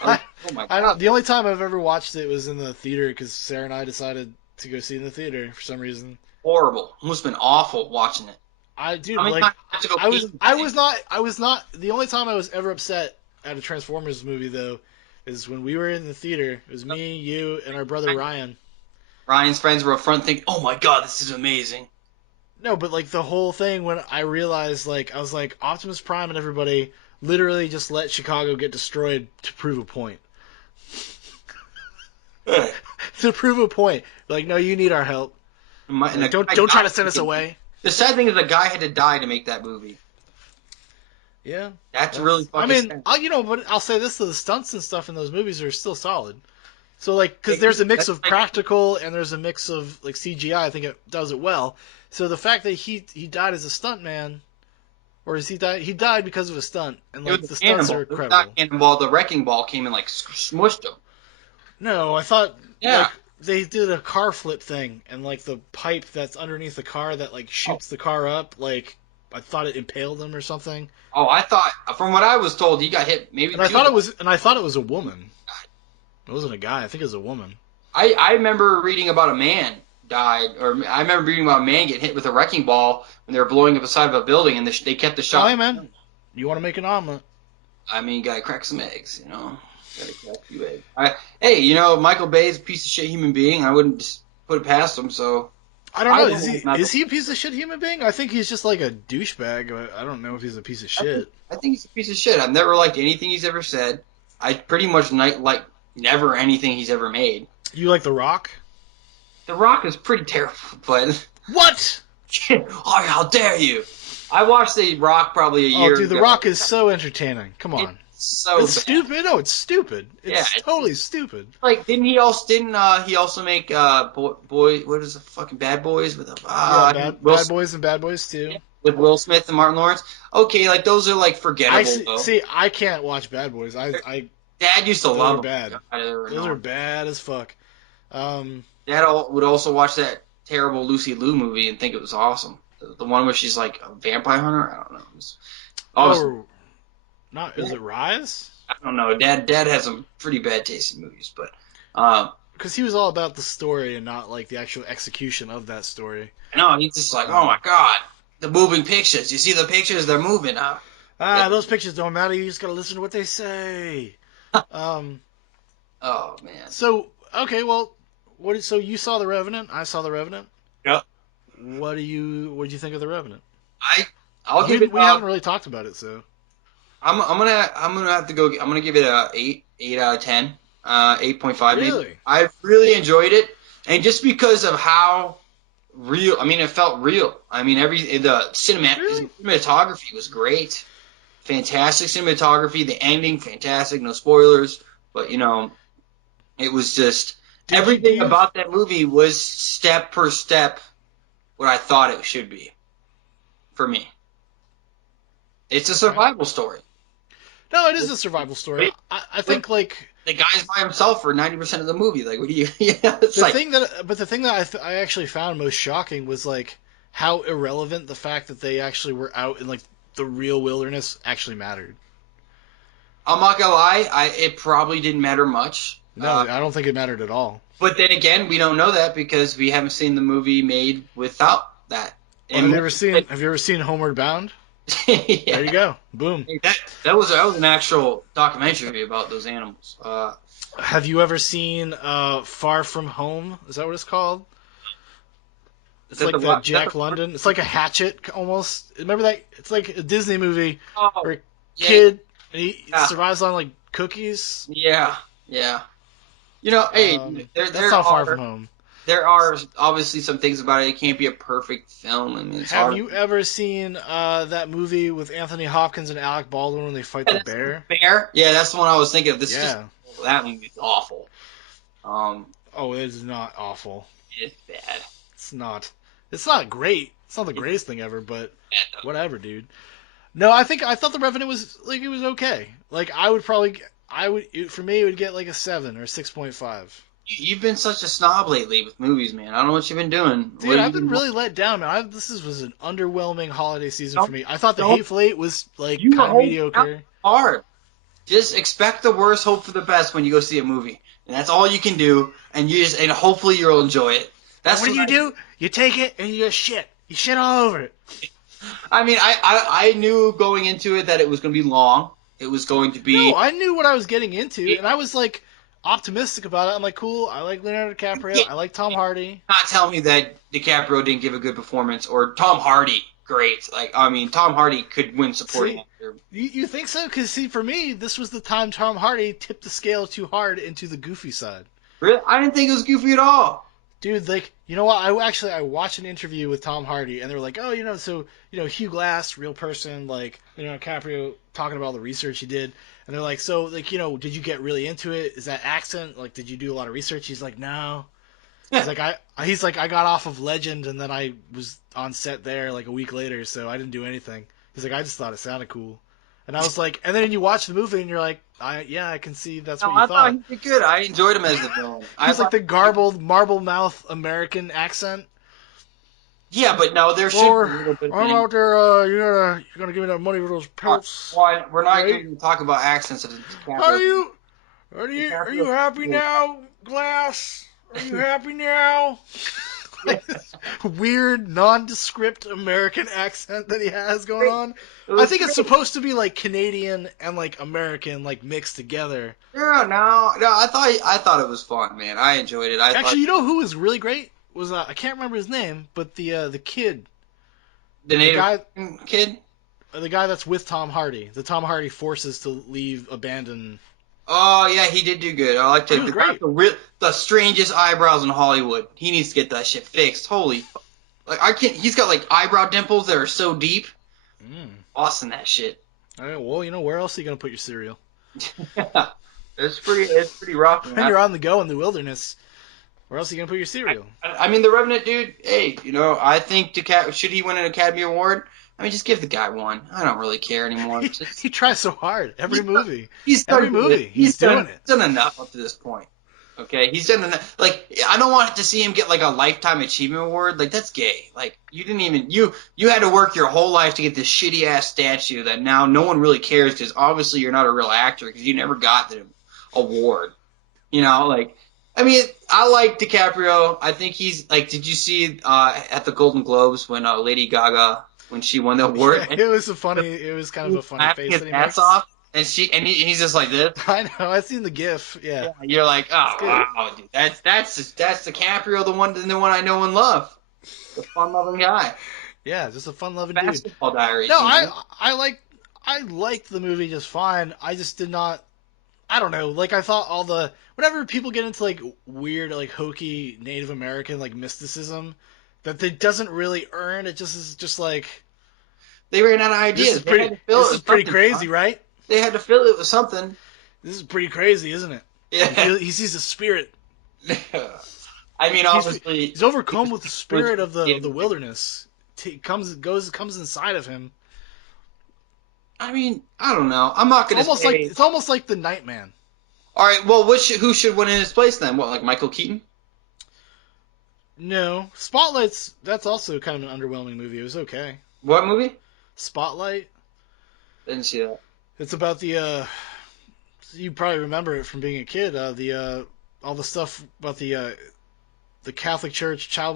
Oh my God. The only time I've ever watched it was in the theater because Sarah and I decided to go see it in the theater for some reason. Horrible. It must have been awful watching it. I was not. The only time I was ever upset at a Transformers movie though is when we were in the theater. It was me, you, and our brother Ryan. Ryan's friends were up front thinking, "Oh my God, this is amazing." No, but like the whole thing when I realized, like I was like Optimus Prime and everybody literally just let Chicago get destroyed to prove a point. To prove a point, like no, you need our help. Don't try to send us away. The sad thing is the guy had to die to make that movie. Yeah. That's really fucking sad. But I'll say this, the stunts and stuff in those movies are still solid. So, like, because there's a mix of practical and there's a mix of, like, CGI. I think it does it well. So the fact that he died as a stuntman, or he died because of a stunt, and, like, the stunts are incredible. It was not Cannonball. The Wrecking Ball came and, like, smushed him. No, I thought... Yeah. Like, they did a car flip thing, and, like, the pipe that's underneath the car that, like, shoots the car up, like, I thought it impaled him or something. Oh, I thought, from what I was told, he got hit maybe. And I thought it was a woman. It wasn't a guy. I think it was a woman. I remember reading about a man died, or I remember reading about a man getting hit with a wrecking ball when they were blowing up the side of a building, and they kept the shot. Oh, hey, man. You want to make an omelet? I mean, you gotta crack some eggs, you know. Gotta crack a few eggs. Hey, you know, Michael Bay's a piece of shit human being. I wouldn't just put it past him. So I don't know. Is he a piece of shit human being? I think he's just like a douchebag. I don't know if he's a piece of shit. I think he's a piece of shit. I've never liked anything he's ever said. I pretty much like never anything he's ever made. You like The Rock? The Rock is pretty terrible, but what? Oh, how dare you! I watched The Rock probably a year ago. Oh, dude, The Rock is so entertaining. Come on. It's stupid. No, it's stupid. It's totally stupid. Like, didn't he also make boy? What is the fucking Bad Boys with Bad Boys and Bad Boys 2 with Will Smith and Martin Lawrence? Okay, like those are like forgettable. I can't watch Bad Boys. Dad used to love them. Those are bad as fuck. Dad would also watch that terrible Lucy Liu movie and think it was awesome. The one where she's like a vampire hunter. I don't know. Is it Rise? I don't know. Dad has some pretty bad taste in movies, but because he was all about the story and not like the actual execution of that story. No, he's just like, oh my god, the moving pictures. You see the pictures? They're moving now. Those pictures don't matter. You just gotta listen to what they say. Oh man. So okay, well, so you saw The Revenant? I saw The Revenant. Yep. What did you think of The Revenant? I'll give it. We haven't really talked about it, so. I'm gonna have to go. I'm gonna give it a 8 out of 10, 8.5. Really? Maybe. I really enjoyed it, and just because of how real. I mean, it felt real. I mean, the cinematography was great, fantastic cinematography. The ending, fantastic. No spoilers, but you know, it was just everything about that movie was step per step what I thought it should be for me. It's a survival story. No, it is a survival story. I think like the guy's by himself for 90% of the movie. Like, what do you? Yeah, the thing that I actually found most shocking was like how irrelevant the fact that they actually were out in like the real wilderness actually mattered. I'm not gonna lie, it probably didn't matter much. No, I don't think it mattered at all. But then again, we don't know that because we haven't seen the movie made without that. Have you ever seen Homeward Bound? Yeah. There you go. Boom. That was an actual documentary about those animals. Have you ever seen Far From Home? Is that what it's called? It's like the Jack London. It's like a Hatchet almost. Remember that? It's like a Disney movie where a kid and he survives on like cookies. Yeah. You know, hey, that's not Far From Home. There are obviously some things about it. It can't be a perfect film. I mean, it's hard. Have you ever seen that movie with Anthony Hopkins and Alec Baldwin when they fight the bear? Bear? Yeah, that's the one I was thinking of. That movie is awful. It is not awful. It's bad. It's not. It's not great. It's not the greatest thing ever, but whatever, dude. No, I thought The Revenant was like it was okay. Like for me it would get like a 7 or 6.5. You've been such a snob lately with movies, man. I don't know what you've been doing. Dude, I've been really let down, man. This was an underwhelming holiday season for me. I thought The Hateful Eight was like kind of mediocre. Hard. Just expect the worst, hope for the best when you go see a movie, and that's all you can do. And hopefully you'll enjoy it. That's what you do. You take it and you just shit. You shit all over it. I mean, I knew going into it that it was going to be long. It was going to be. No, I knew what I was getting into, and I was like optimistic about it. I'm like, cool. I like Leonardo DiCaprio. I like Tom Hardy. Not tell me that DiCaprio didn't give a good performance or Tom Hardy. Great. Like, I mean, Tom Hardy could win supporting actor. You think so? Because see, for me, this was the time Tom Hardy tipped the scale too hard into the goofy side. Really? I didn't think it was goofy at all. Dude, like, you know what? I watched an interview with Tom Hardy, and they were like, oh, Hugh Glass, real person, like, DiCaprio talking about all the research he did, and they're like, so, like, did you get really into it? Is that accent? Like, did you do a lot of research? He's like, no. He's like, I got off of Legend, and then I was on set there, like, a week later, so I didn't do anything. He's like, I just thought it sounded cool. And I was like, and then you watch the movie, and you're like, I can see that's what you thought. I thought he did good. I enjoyed him as the villain. He's like the garbled, marble mouth American accent. Yeah, but no, there should be a little bit of I'm out there. You're gonna give me that money for those pelts. One, we're not Right? going to talk about accents of DiCaprio. Are you happy now, Glass? Are you happy now? Like this weird, nondescript American accent that he has going on. I think it's supposed to be like Canadian and like American, like mixed together. Yeah, no, I thought it was fun, man. I enjoyed it. Actually, you know who was really great? Was I can't remember his name, but the kid, the native guy, kid. the guy that's with Tom Hardy, the Tom Hardy forces to leave, abandon. Oh yeah, he did do good. I liked it. He was great. The strangest eyebrows in Hollywood. He needs to get that shit fixed. Holy, like I can't. He's got like eyebrow dimples that are so deep. Awesome, that shit. All right, well, you know where else are you gonna put your cereal? It's pretty rough. When you're on the go in the wilderness, where else are you gonna put your cereal? I mean, the Revenant dude. Hey, you know, I think should he win an Academy Award? I mean, just give the guy one. I don't really care anymore. He tries so hard. Every movie. He's doing it. He's doing it. He's done enough up to this point. Okay, he's done enough. Like, I don't want to see him get like a lifetime achievement award. Like, that's gay. Like, you didn't even you had to work your whole life to get this shitty ass statue that now no one really cares because obviously you're not a real actor because you never got the award. You know, like. I mean, I like DiCaprio. I think he's like. Did you see at the Golden Globes when Lady Gaga when she won the award? Yeah, it was kind of a funny face that he makes. Off, and he's just like this. I know. I've seen the GIF. Yeah. You're like, oh wow, dude. That's DiCaprio, the one I know and love, the fun-loving guy. Yeah, just a fun-loving dude. Basketball Diaries. No, I liked the movie just fine. I just did not. I don't know. Like I thought whenever people get into like weird, like hokey Native American like mysticism, that it doesn't really earn. It just is just like they ran out of ideas. This is pretty crazy, right? They had to fill it with something. This is pretty crazy, isn't it? Yeah. He sees a spirit. I mean, obviously, he's overcome with the spirit of the wilderness. Comes inside of him. I mean, I don't know. I'm not gonna say it's almost like the Nightman. All right. Well, who should win in his place then? What, like Michael Keaton? No, Spotlight's that's also kind of an underwhelming movie. It was okay. What movie? Spotlight. Didn't see that. It's about the you probably remember it from being a kid. All the stuff about the Catholic Church child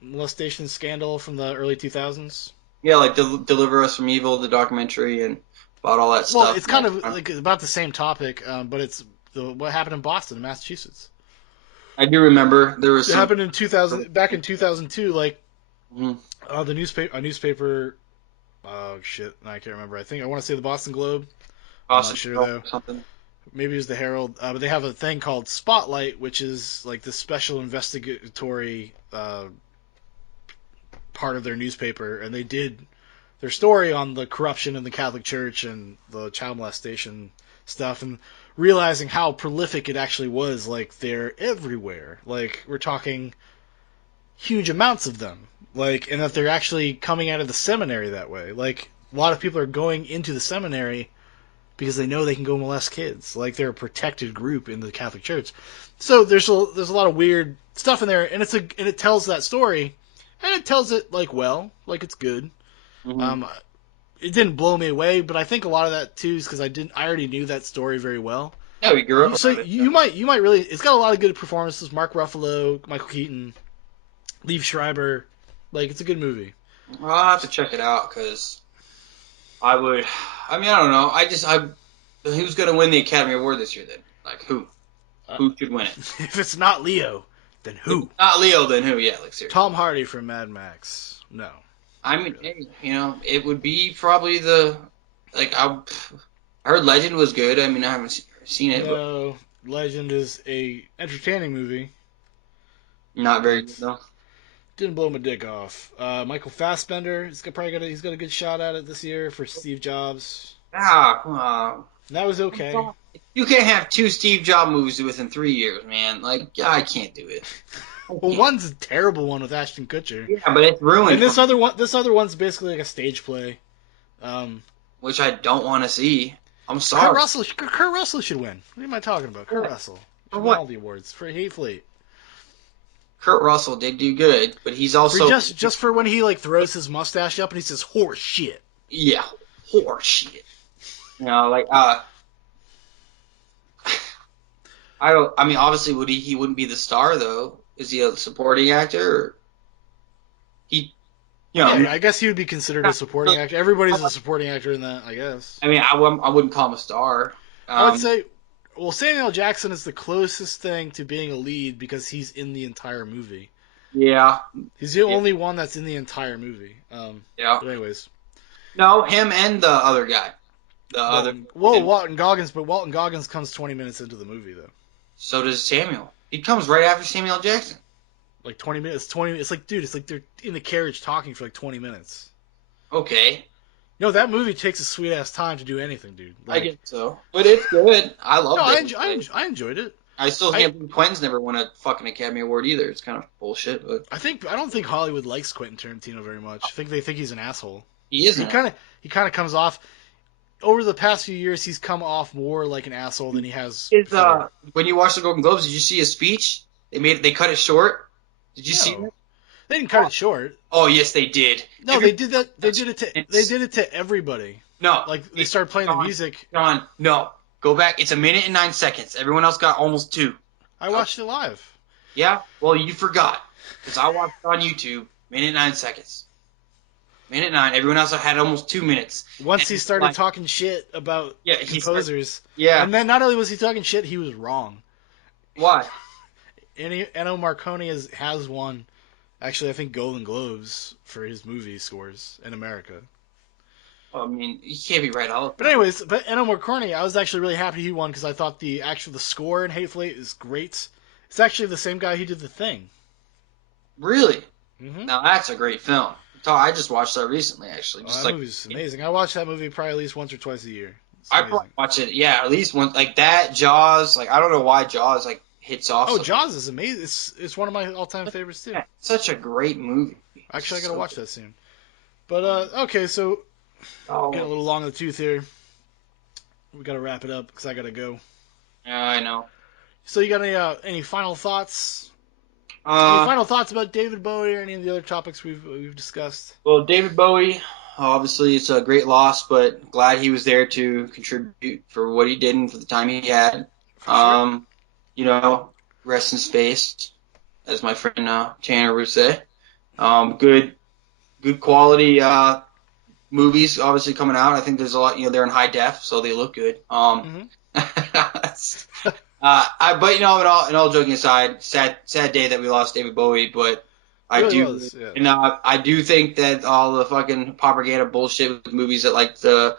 molestation scandal from the early 2000s. Yeah, like Deliver Us from Evil, the documentary, and about all that stuff. Well, it's kind of like about the same topic, but it's what happened in Boston, Massachusetts. I do remember there was. It happened in 2000, back in 2002. Like mm-hmm. A newspaper. Oh shit, I can't remember. I want to say the Boston Globe. Boston I'm not sure Globe though. Or something. Maybe it was the Herald, but they have a thing called Spotlight, which is like the special investigatory part of their newspaper, and they did their story on the corruption in the Catholic Church and the child molestation stuff, and realizing how prolific it actually was. Like, they're everywhere. Like, we're talking huge amounts of them. Like, and that they're actually coming out of the seminary that way. Like, a lot of people are going into the seminary because they know they can go molest kids. Like, they're a protected group in the Catholic Church. So there's a lot of weird stuff in there, and it tells that story, and it tells it like it's good. Mm-hmm. It didn't blow me away, but I think a lot of that too is because I already knew that story very well. Yeah, we grew up. So you might really. It's got a lot of good performances. Mark Ruffalo, Michael Keaton, Liev Schreiber. Like, it's a good movie. I'll have to check it out because I would. I mean, I don't know. Who's going to win the Academy Award this year then? Like, who? Who should win it? If it's not Leo, then who? If not Leo, then who? Yeah, like seriously. Tom Hardy from Mad Max. No. I mean, it would be probably I heard Legend was good. I mean, I haven't seen it. No, Legend is a entertaining movie. Not very good though. Didn't blow my dick off. Michael Fassbender, he's got a good shot at it this year for Steve Jobs. That was okay. You can't have two Steve Jobs movies within 3 years, man. Like, I can't do it. Well, one's a terrible one with Ashton Kutcher. Yeah, but it's ruined. And this other one's basically like a stage play. Which I don't want to see. I'm sorry. Kurt Russell should win. What am I talking about? Kurt Russell. He won all the awards for Hateful Eight. Kurt Russell did do good, but he's also just for when he like throws his mustache up and he says horse shit. yeah, horse shit. You know, like I mean, obviously, he wouldn't be the star though. Is he a supporting actor? Or he, you know, Yeah, I guess he would be considered a supporting actor. Everybody's a supporting actor in that, I guess. I mean, I wouldn't call him a star. I would say, well, Samuel Jackson is the closest thing to being a lead because he's in the entire movie. Yeah. He's the only one that's in the entire movie. Yeah. But anyways. No, him and the other guy. Walton Goggins, but Walton Goggins comes 20 minutes into the movie, though. So does Samuel. He comes right after Samuel Jackson. Like 20 minutes, it's like, dude, it's like they're in the carriage talking for like 20 minutes. Okay. No, that movie takes a sweet-ass time to do anything, dude. Like, I get so. But it's good. I love it. I enjoyed it. I still can't believe Quentin's never won a fucking Academy Award either. It's kind of bullshit, but I don't think Hollywood likes Quentin Tarantino very much. I think they think he's an asshole. he isn't. He kind of comes off over the past few years. He's come off more like an asshole than he has. When you watch the Golden Globes, did you see his speech? They cut it short. Did you see it? They didn't cut it short. Oh yes, they did. No, they did that. They did it to everybody. No, like they started playing the music. Shaun, no, go back. It's 1 minute and 9 seconds. Everyone else got almost 2. I watched it live. Yeah, well you forgot because I watched it on YouTube. 1 minute 9 seconds. 1 minute 9. Everyone else had almost 2 minutes. Once he started talking shit about composers. And then not only was he talking shit, he was wrong. Why? Ennio Morricone has won, actually, I think Golden Globes for his movie scores in America. Well, I mean, you can't be right all. But anyways, Ennio Morricone, I was actually really happy he won because I thought the score in Hateful Eight is great. It's actually the same guy who did The Thing. Really? Mm-hmm. Now that's a great film. I just watched that recently, actually. That movie's amazing. I watch that movie probably at least once or twice a year. I probably watch it, at least once. Like that, Jaws. Like I don't know why Jaws hits off. Oh, Jaws is amazing. It's one of my all-time favorites too. Yeah, such a great movie. Actually, I gotta watch that soon. But okay, so getting a little long in the tooth here. We gotta wrap it up because I gotta go. Yeah, I know. So you got any final thoughts? Any final thoughts about David Bowie or any of the other topics we've discussed? Well, David Bowie, obviously it's a great loss, but glad he was there to contribute for what he did and for the time he had. Sure. You know, rest in space, as my friend Tanner would say. Good quality movies obviously coming out. I think there's a lot. They're in high def, so they look good. But in all joking aside, sad day that we lost David Bowie. But I do think that all the fucking propaganda bullshit with movies that like the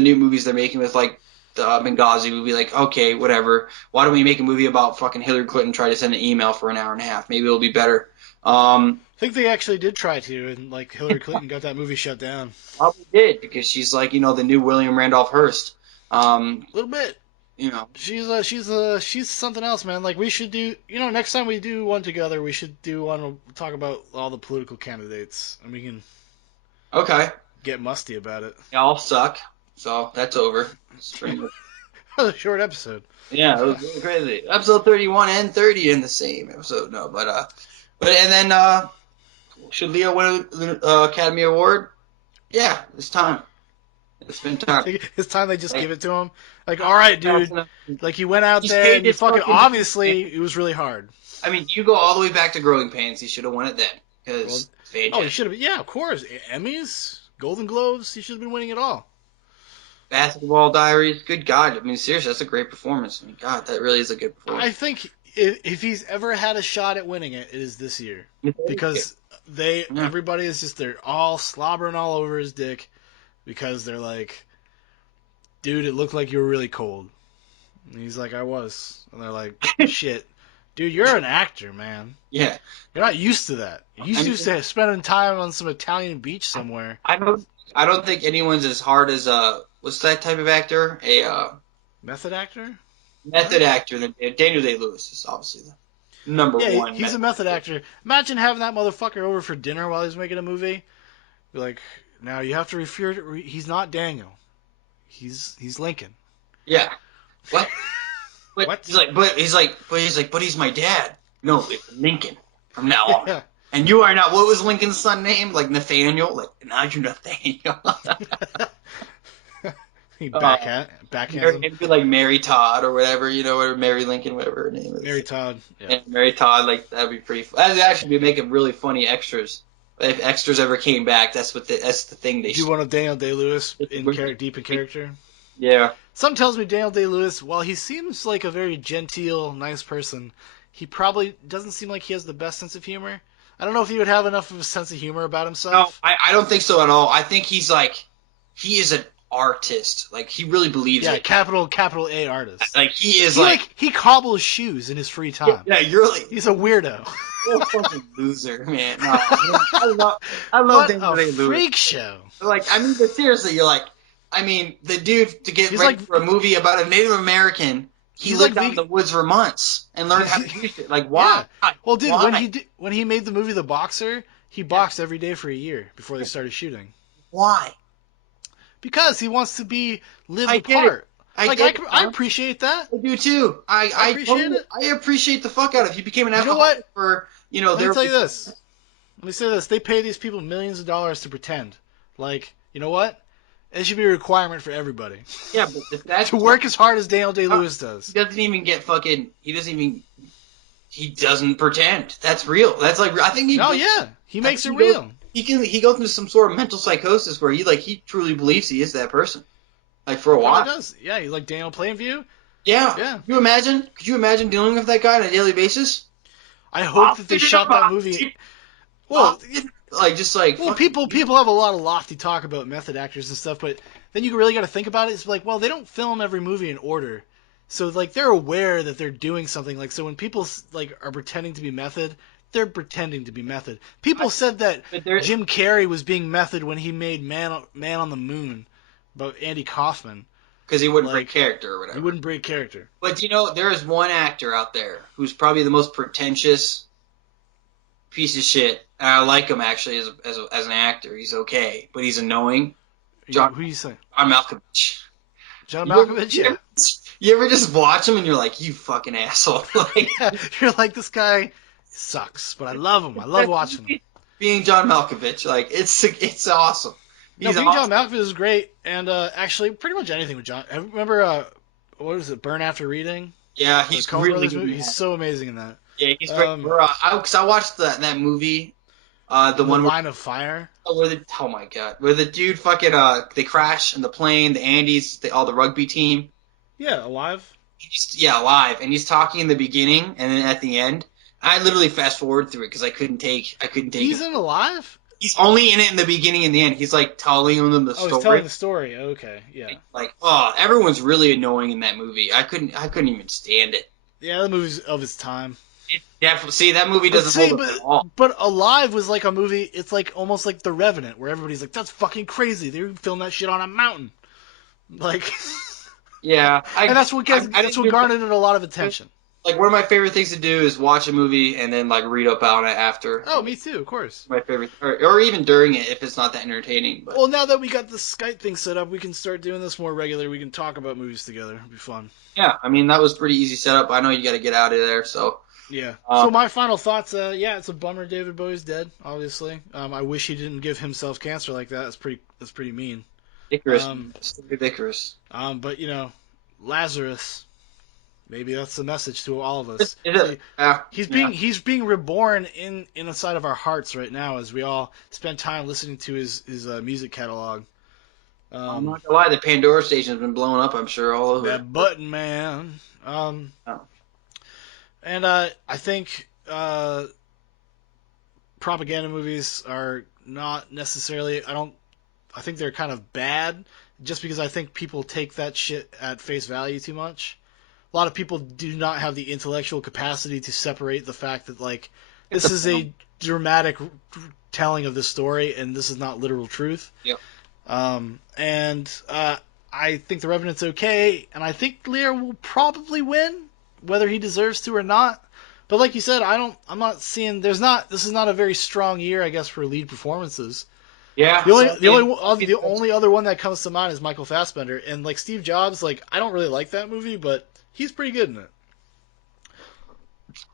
new movies they're making with like the Benghazi movie, like okay, whatever. Why don't we make a movie about fucking Hillary Clinton try to send an email for an hour and a half? Maybe it'll be better. I think they actually did try to, and like Hillary Clinton got that movie shut down. Probably did because she's like the new William Randolph Hearst. A little bit. She's something else, man. Like we should do, next time we do one together, we should do one talk about all the political candidates, and we can get musty about it. Y'all suck, so that's over. That was a short episode. Yeah, it was really crazy. Episode 31 and 30 in the same episode. No, but and then should Leo win the Academy Award? Yeah, it's time. It's been time. It's time they just give it to him. Like, all right, dude. Like, he went out there and obviously, it was really hard. I mean, you go all the way back to Growing Pains. He should have won it then. He should have. Yeah, of course. Emmys, Golden Globes. He should have been winning it all. Basketball Diaries. Good God. I mean, seriously, that's a great performance. I mean, God, that really is a good performance. I think if he's ever had a shot at winning it, it is this year. Because everybody is they're all slobbering all over his dick. Because they're like, dude, it looked like you were really cold. And he's like, I was. And they're like, shit. Dude, you're an actor, man. Yeah. You're not used to that. You're used to spending time on some Italian beach somewhere. I don't think anyone's as hard as, what's that type of actor? Method actor? Method actor. Daniel Day-Lewis is obviously the number one. He's a method actor. Imagine having that motherfucker over for dinner while he's making a movie. Be like... Now you have to refer. He's not Daniel. He's Lincoln. Yeah. What? What? But he's my dad. No, it's Lincoln. from now on. Yeah. And you are not. What was Lincoln's son name? Like Nathaniel. Like now you're Nathaniel. He backhands him. It'd be like Mary Todd or whatever, or Mary Lincoln, whatever her name is. Mary Todd. Yeah. Yeah, Mary Todd. Like that'd be pretty. That'd actually be making really funny extras. If extras ever came back, that's the thing they. Do you want a Daniel Day-Lewis deep in character? Yeah. Some tells me Daniel Day-Lewis, while he seems like a very genteel, nice person, he probably doesn't seem like he has the best sense of humor. I don't know if he would have enough of a sense of humor about No, himself. I don't think so at all. I think he is an artist. Like he really believes Yeah, it. capital A artist. Like he is He cobbles shoes in his free time. Yeah, you're like He's a weirdo. you're a fucking loser, man. No, I love What Daniel a Day-Lewis. freak show. Like, I mean, but seriously, you're like, I mean, the dude to get He's ready like- for a movie about a Native American, he He's lived like out in the woods for months and learned how to do shit. Like, why? Well, dude, Why? when he made the movie The Boxer, he boxed every day for a year before they started shooting. Why? Because he wants to live I the get it. part. I appreciate that. I do too. I appreciate it. I appreciate the fuck out of it. He became an You know alcoholic what? for Let me tell you this. Let me say this. They pay these people millions of dollars to pretend. Like, you know what? It should be a requirement for everybody. Yeah, but if that's To work as hard as Daniel Day-Lewis does. He doesn't even get fucking. He doesn't pretend. That's real. That's like I think he. Oh yeah, he makes it he goes- real. He goes into some sort of mental psychosis where he truly believes he is that person. Like for a He while. does. Yeah, he's like Daniel Plainview. Yeah. Yeah. Could you imagine dealing with that guy on a daily basis? I hope that they shot that movie. Well, Well, people have a lot of lofty talk about method actors and stuff, but then you really got to think about it. It's like, well, they don't film every movie in order, so like they're aware that they're doing something. Like, so when people like are pretending to be method, they're pretending to be method. People said that Jim Carrey was being method when he made Man on the Moon, about Andy Kaufman. because he wouldn't break character or whatever. He wouldn't break character. But there is one actor out there who's probably the most pretentious piece of shit. And I like him actually as an actor. He's okay, but he's annoying. Who you say? John Malkovich. John Malkovich? Yeah. You ever just watch him and you're like, you fucking asshole. Like, You're like, this guy sucks, but I love him. I love watching him. being John Malkovich, like it's awesome. No, being John Malkovich is great, and actually, pretty much anything with John. Remember, what is it, Burn After Reading? Yeah, he's Coen really Brothers good. movie? He's so amazing in that. Yeah, he's great. Because I watched that movie, the one Line of Fire. oh my god, where the dude fucking they crash in the plane, the Andes, all the rugby team. Yeah, Alive. Alive, and he's talking in the beginning and then at the end. I literally fast forward through it because I couldn't take He's it. in Alive? He's only in it in the beginning and the end. He's like telling them the story. He's telling the story. Okay, yeah. Like, everyone's really annoying in that movie. I couldn't even stand it. Yeah, the movie's of its time. It definitely. See, that movie doesn't hold up at all. But Alive was like a movie. It's like almost like The Revenant, where everybody's like, "That's fucking crazy. They filmed that shit on a mountain." Like, yeah, and that's what garnered it a lot of attention. Like, one of my favorite things to do is watch a movie and then like read up on it after. Oh, me too, of course. My favorite, or even during it if it's not that entertaining. But well, now that we got the Skype thing set up, we can start doing this more regular. We can talk about movies together. It'll be fun. Yeah, I mean that was pretty easy setup. I know you got to get out of there, so. Yeah. So my final thoughts. It's a bummer David Bowie's dead. Obviously, I wish he didn't give himself cancer like that. That's pretty mean. Icarus. Icarus. But Lazarus. Maybe that's the message to all of us. He's being reborn inside of our hearts right now as we all spend time listening to his music catalog. I'm not gonna lie, the Pandora station's been blowing up. I'm sure all over. That button, man. And I think propaganda movies are not necessarily. I think they're kind of bad, just because I think people take that shit at face value too much. A lot of people do not have the intellectual capacity to separate the fact that, like, this is a dramatic telling of the story, and this is not literal truth. Yep. I think The Revenant's okay, and I think Lear will probably win, whether he deserves to or not. But like you said, I'm not seeing. This is not a very strong year, I guess, for lead performances. Yeah. The only other one that comes to mind is Michael Fassbender, and like Steve Jobs. Like, I don't really like that movie, but he's pretty good in it.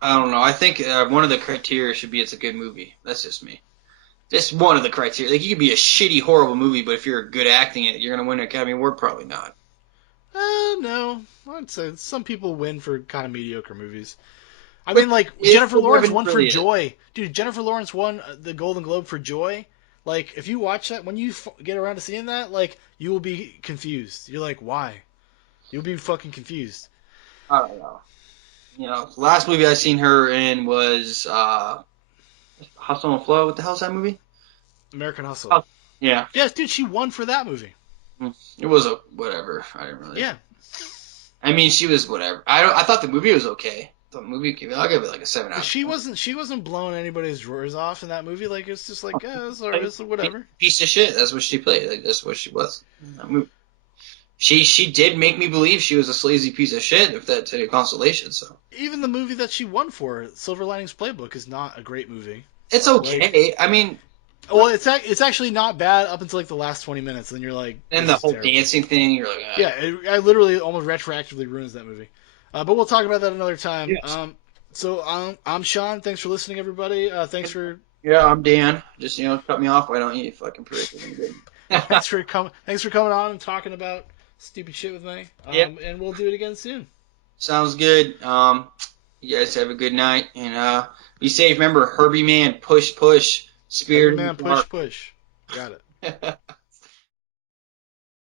I don't know. I think one of the criteria should be it's a good movie. That's just me. Just one of the criteria. Like, you could be a shitty, horrible movie, but if you're good acting in it, you're gonna win an Academy Award. Probably not. No. I'd say some people win for kind of mediocre movies. I mean, like, If Jennifer the Lawrence Revenant won for really is. Joy. Dude, Jennifer Lawrence won the Golden Globe for Joy. Like, if you watch that, when you get around to seeing that, like, you will be confused. You're like, why? You'll be fucking confused. I don't know. You know, the last movie I seen her in was Hustle and Flow. What the hell's that movie? American Hustle. Oh. Yeah, Yes, dude, she won for that movie. it was a whatever. I didn't really. Yeah. I mean, she was whatever. I thought the movie was okay. The movie, I'll give it like a 7 out of 10. She wasn't blowing anybody's drawers off in that movie. Like, it's just like, it's whatever. Piece of shit. That's what she played. Like, that's what she was. In that movie. She did make me believe she was a sleazy piece of shit. If that's any consolation, so Even the movie that she won for, Silver Linings Playbook, is not a great movie. it's okay. I mean, Well, it's actually not bad up until like the last 20 minutes. Then you're like, and this the is whole terrible. dancing thing, you're like, Yeah, I literally almost retroactively ruins that movie. But we'll talk about that another time. Yes. So I'm Shaun. Thanks for listening, everybody. Thanks for yeah, I'm Dan. Just cut me off. Why don't you fucking predict it? thanks for coming on and talking about stupid shit with me. Yep. And we'll do it again soon. Sounds good. You guys have a good night and be safe. Remember, Herbie Man, push, Spirit spirit. man, push. Got it.